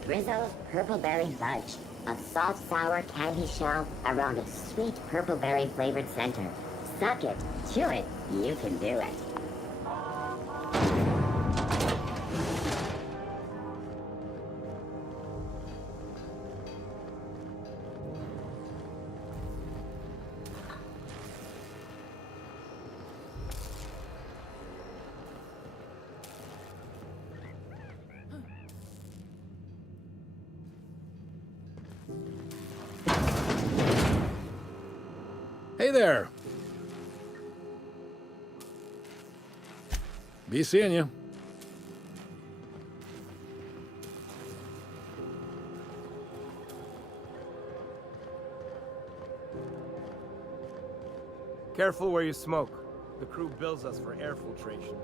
drizzled purple-berry fudge. A soft-sour candy shell around a sweet purple-berry flavored center. Suck it, chew it, you can do it. Hey there. Be seeing you. Careful where you smoke. The crew bills us for air filtration.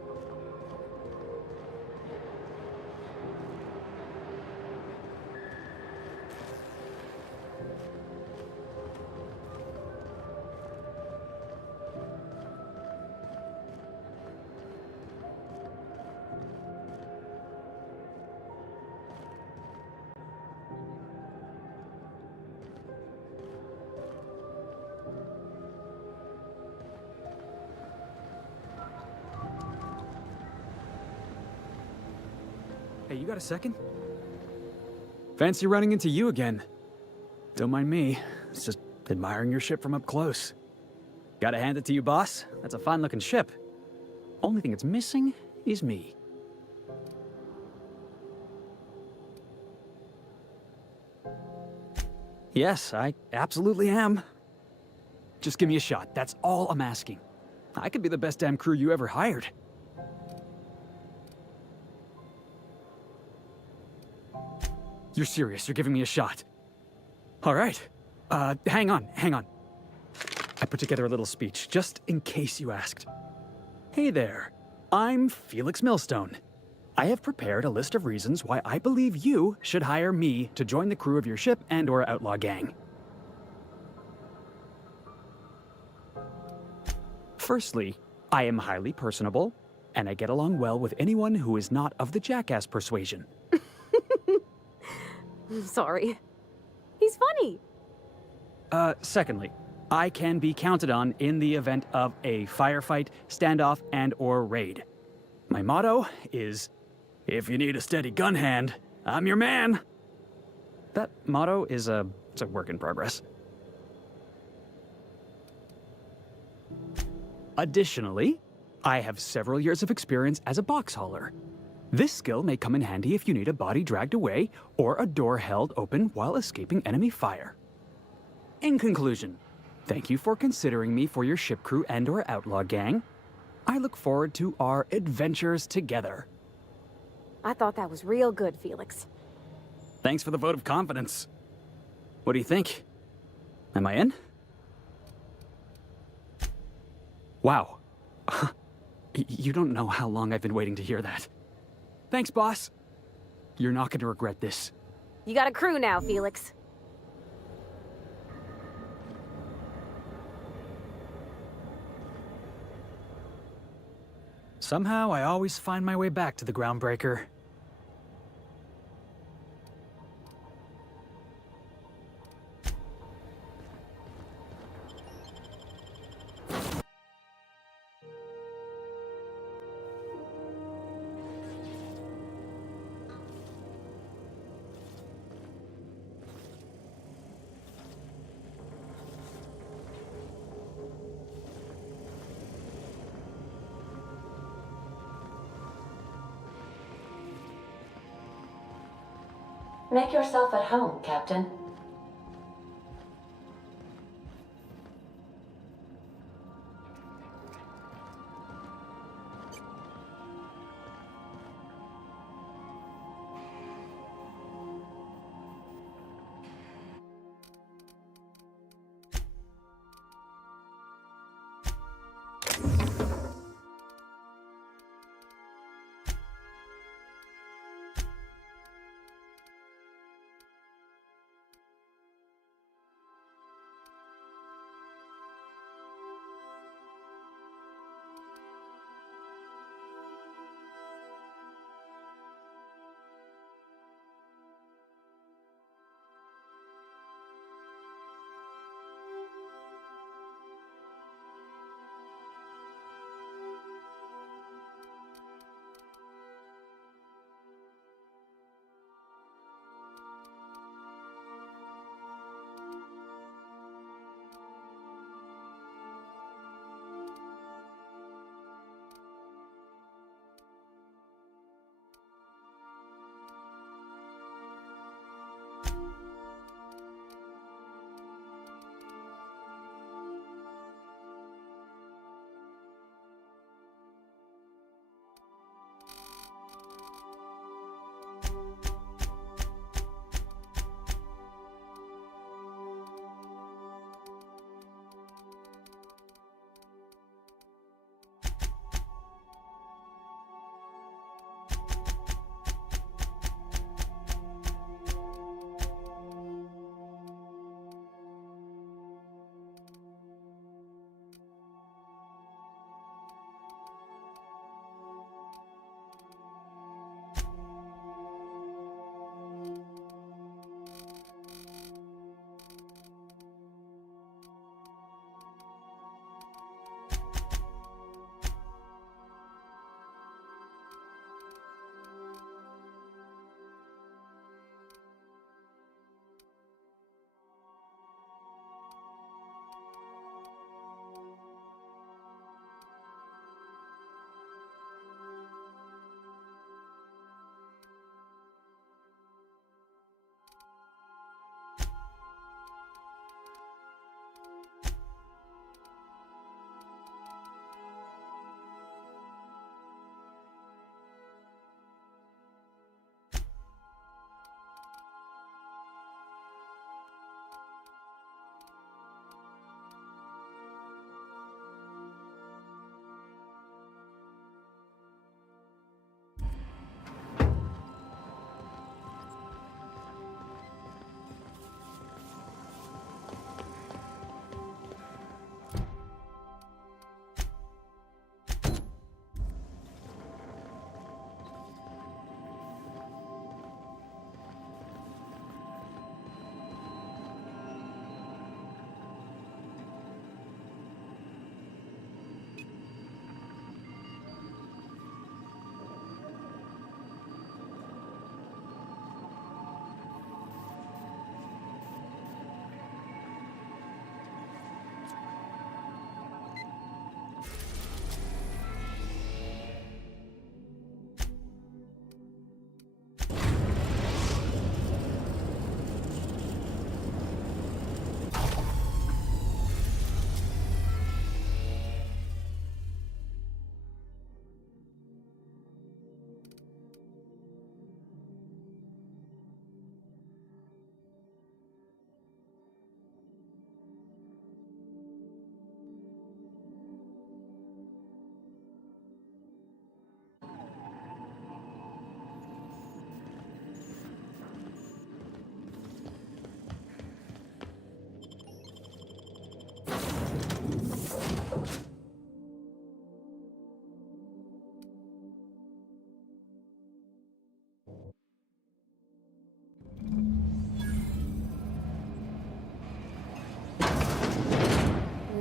Hey, you got a second? Fancy running into you again. Don't mind me. It's just admiring your ship from up close. Gotta hand it to you, boss. That's a fine-looking ship. Only thing it's missing is me. Yes, I absolutely am. Just give me a shot. That's all I'm asking. I could be the best damn crew you ever hired. You're serious? You're giving me a shot? All right. Hang on. I put together a little speech, just in case you asked. Hey there. I'm Felix Millstone. I have prepared a list of reasons why I believe you should hire me to join the crew of your ship and/or outlaw gang. Firstly, I am highly personable, and I get along well with anyone who is not of the jackass persuasion. Sorry. He's funny. Secondly, I can be counted on in the event of a firefight, standoff, and/or raid. My motto is, if you need a steady gun hand, I'm your man. That motto is it's a work in progress. Additionally, I have several years of experience as a box hauler. This skill may come in handy if you need a body dragged away or a door held open while escaping enemy fire. In conclusion, thank you for considering me for your ship crew and/or outlaw gang. I look forward to our adventures together. I thought that was real good, Felix. Thanks for the vote of confidence. What do you think? Am I in? Wow. You don't know how long I've been waiting to hear that. Thanks, boss. You're not going to regret this. You got a crew now, Felix. Somehow, I always find my way back to the Groundbreaker. Make yourself at home, Captain.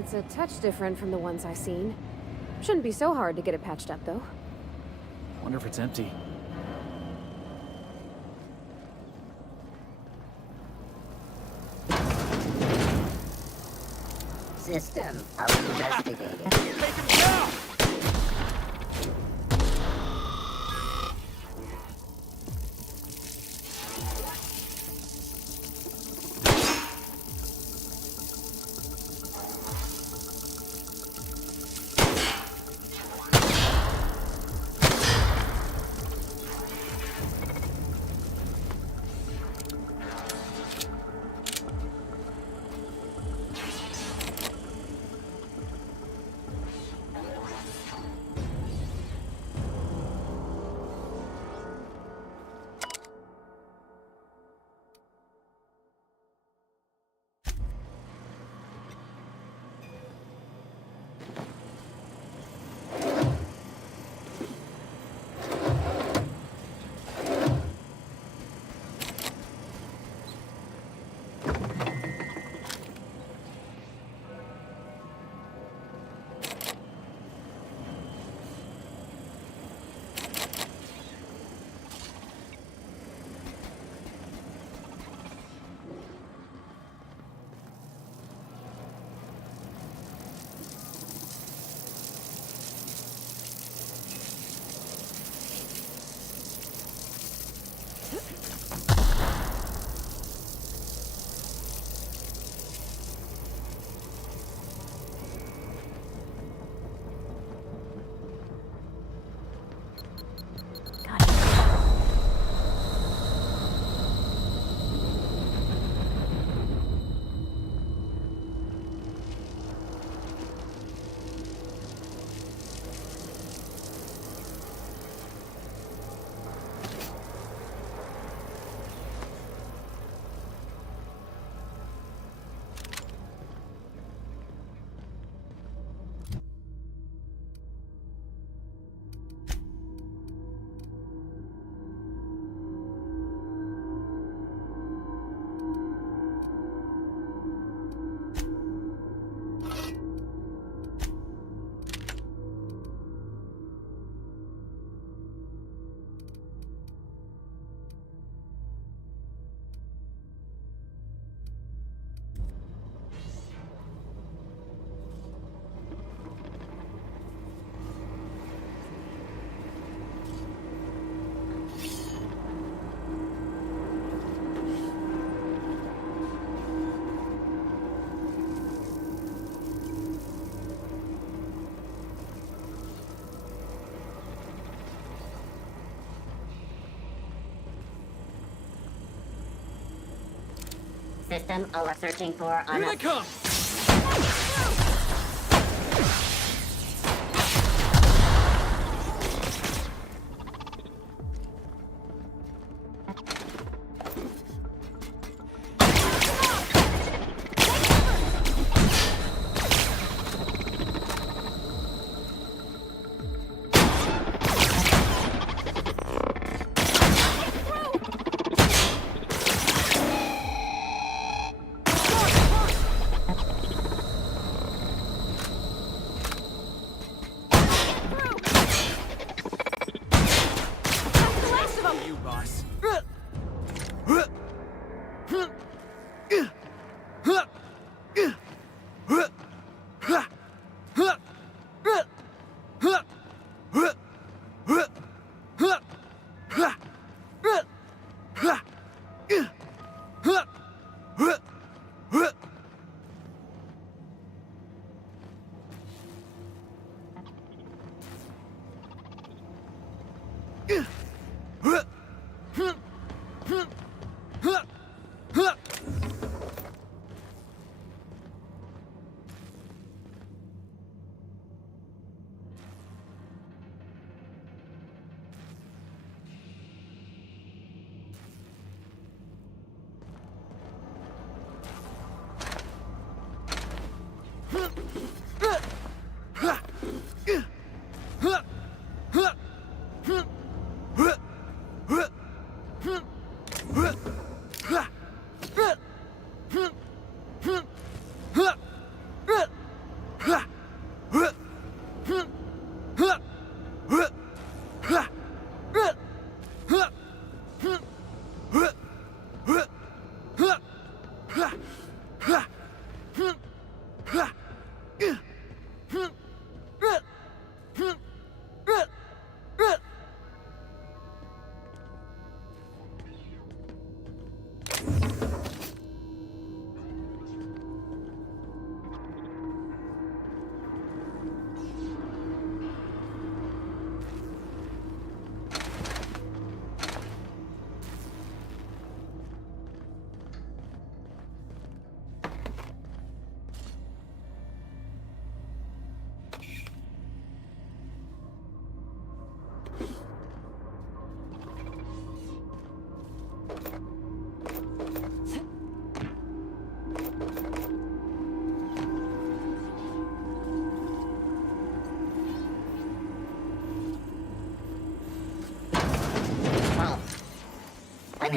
It's a touch different from the ones I've seen. Shouldn't be so hard to get it patched up, though. Wonder if it's empty. System of investigating. System over searching for Here they come!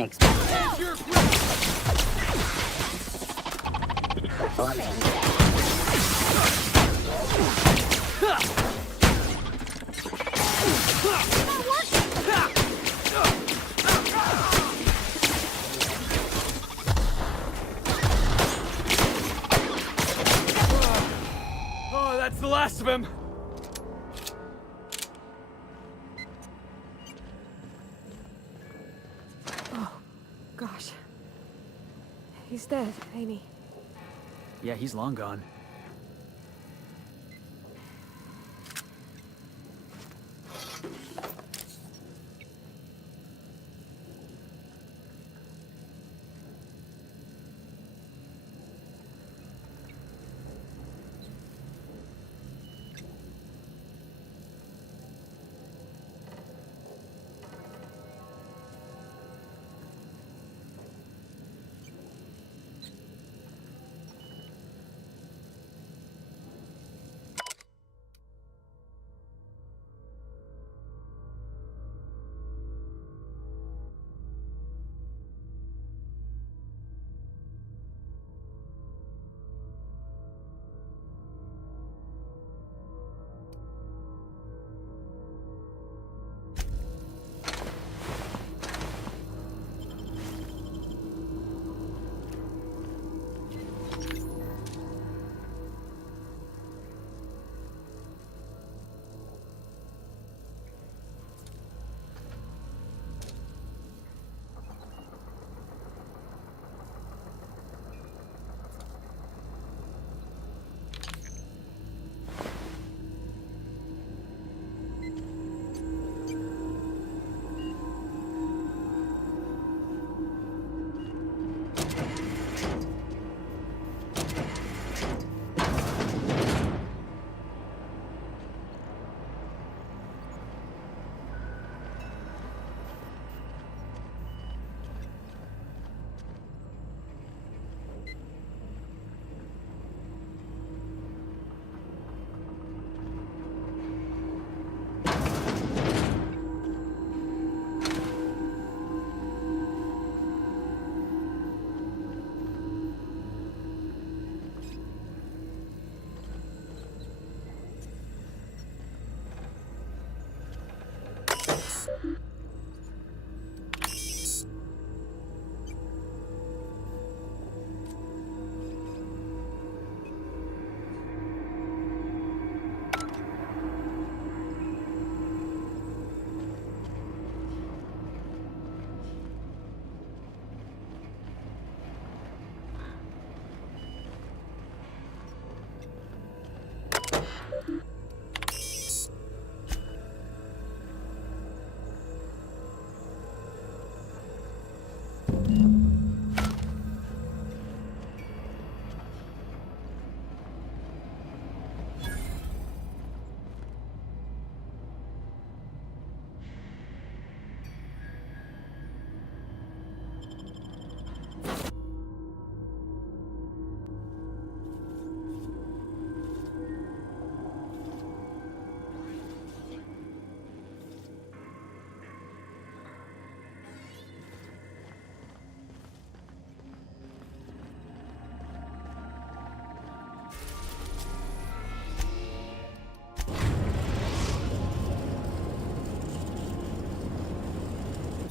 Thanks. Oh, that's the last of him. Oh, gosh. He's dead, ain't he? Yeah, he's long gone.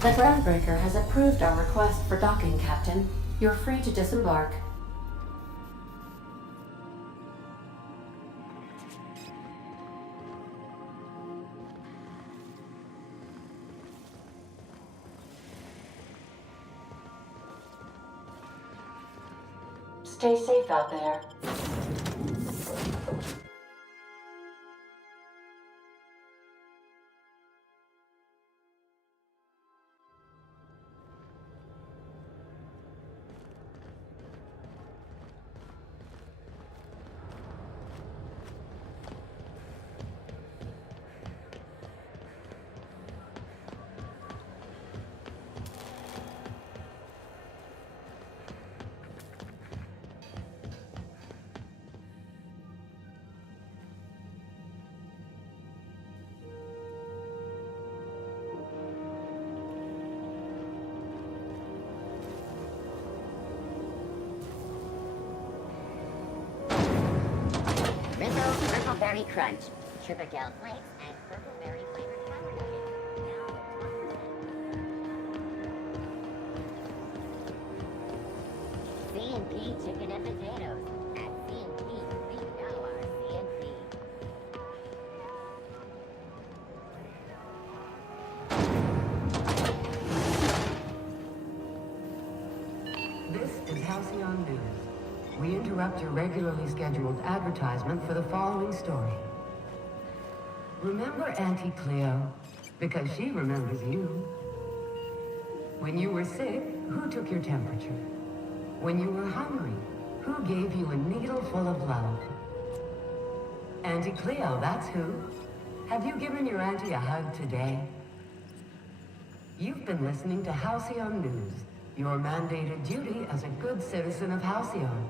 The groundbreaker has approved our request for docking, Captain. You're free to disembark. Stay safe out there. berry crunch, triple flakes, and purple berry flavored powder nuggets. C&P chicken and potatoes. At C&P, we know our C&P. This is Halcyon News. We interrupt your regularly scheduled advertisement for the following story. Remember Auntie Cleo? Because she remembers you. When you were sick, who took your temperature? When you were hungry, who gave you a needle full of love? Auntie Cleo, that's who. Have you given your auntie a hug today? You've been listening to Halcyon News, your mandated duty as a good citizen of Halcyon.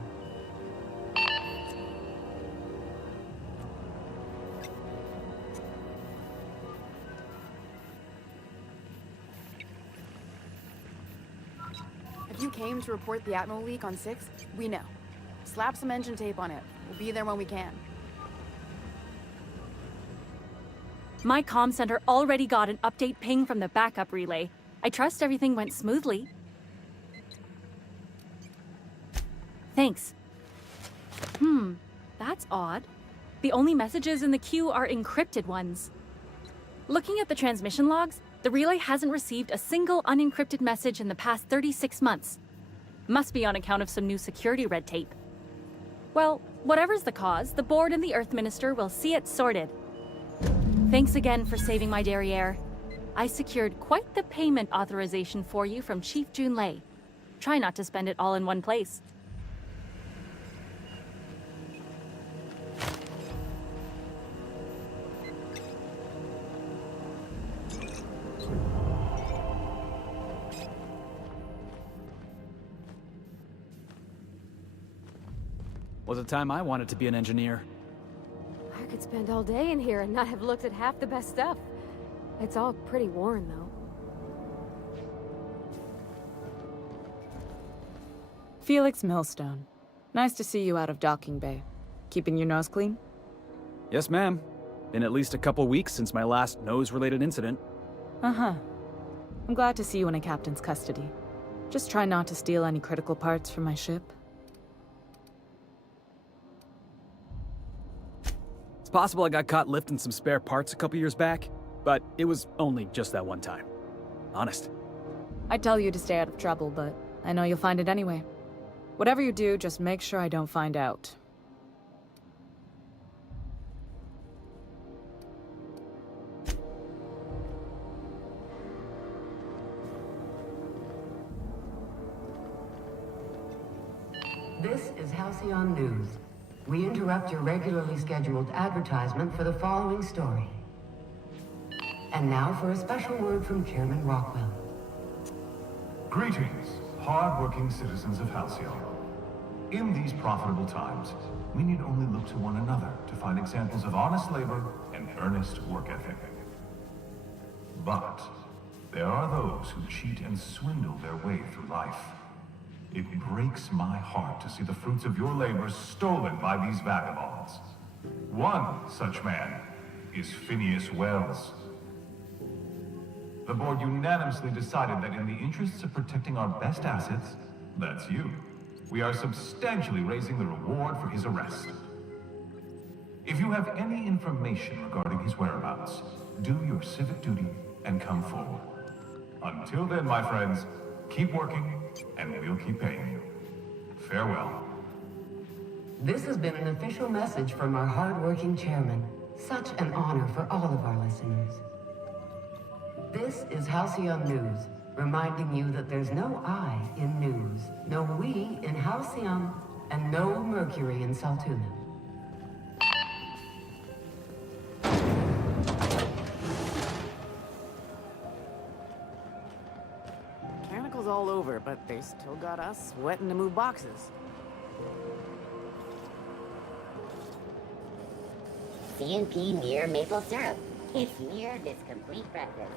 If you came to report the Atmo leak on 6, we know. Slap some engine tape on it. We'll be there when we can. My comm center already got an update ping from the backup relay. I trust everything went smoothly. Thanks. That's odd. The only messages in the queue are encrypted ones. Looking at the transmission logs, the relay hasn't received a single unencrypted message in the past 36 months. Must be on account of some new security red tape. Well, whatever's the cause, the board and the Earth Minister will see it sorted. Thanks again for saving my derriere. I secured quite the payment authorization for you from Chief Junlei. Try not to spend it all in one place. Was a time I wanted to be an engineer. I could spend all day in here and not have looked at half the best stuff. It's all pretty worn, though. Felix Millstone. Nice to see you out of docking bay. Keeping your nose clean? Yes, ma'am. Been at least a couple weeks since my last nose-related incident. Uh-huh. I'm glad to see you in a captain's custody. Just try not to steal any critical parts from my ship. It's possible I got caught lifting some spare parts a couple years back, but it was only just that one time. Honest. I'd tell you to stay out of trouble, but I know you'll find it anyway. Whatever you do, just make sure I don't find out. This is Halcyon News. We interrupt your regularly scheduled advertisement for the following story. And now for a special word from Chairman Rockwell. Greetings, hard-working citizens of Halcyon. In these profitable times, we need only look to one another to find examples of honest labor and earnest work ethic. But there are those who cheat and swindle their way through life. It breaks my heart to see the fruits of your labor stolen by these vagabonds. One such man is Phineas Wells. The board unanimously decided that in the interests of protecting our best assets, that's you, we are substantially raising the reward for his arrest. If you have any information regarding his whereabouts, do your civic duty and come forward. Until then, my friends, keep working, and we'll keep paying you. Farewell. This has been an official message from our hard-working chairman. Such an honor for all of our listeners. This is Halcyon News, reminding you that there's no I in news, no we in Halcyon, and no Mercury in Saltuna. Mechanicals all over, but they still got us sweating to move boxes. C&P near maple syrup. It's near this complete breakfast.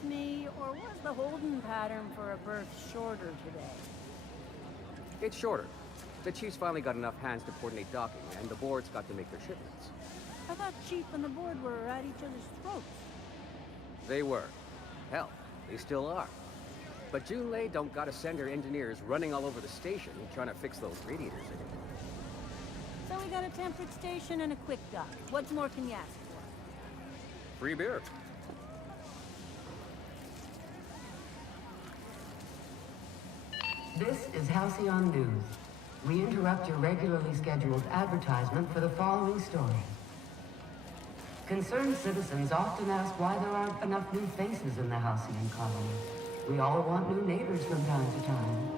just me, or was the holding pattern for a birth shorter today? It's shorter. The Chief's finally got enough hands to coordinate docking, and the board's got to make their shipments. I thought Chief and the board were at each other's throats. They were. Hell, they still are. But Junlei don't gotta send her engineers running all over the station trying to fix those radiators again. So we got a temperate station and a quick dock. What more can you ask for? Free beer. This is Halcyon News. We interrupt your regularly scheduled advertisement for the following story. Concerned citizens often ask why there aren't enough new faces in the Halcyon colony. We all want new neighbors from time to time.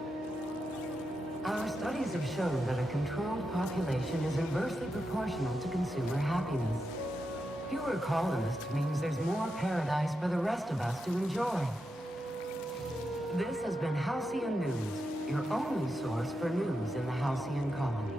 Our studies have shown that a controlled population is inversely proportional to consumer happiness. Fewer colonists means there's more paradise for the rest of us to enjoy. This has been Halcyon News, your only source for news in the Halcyon colony.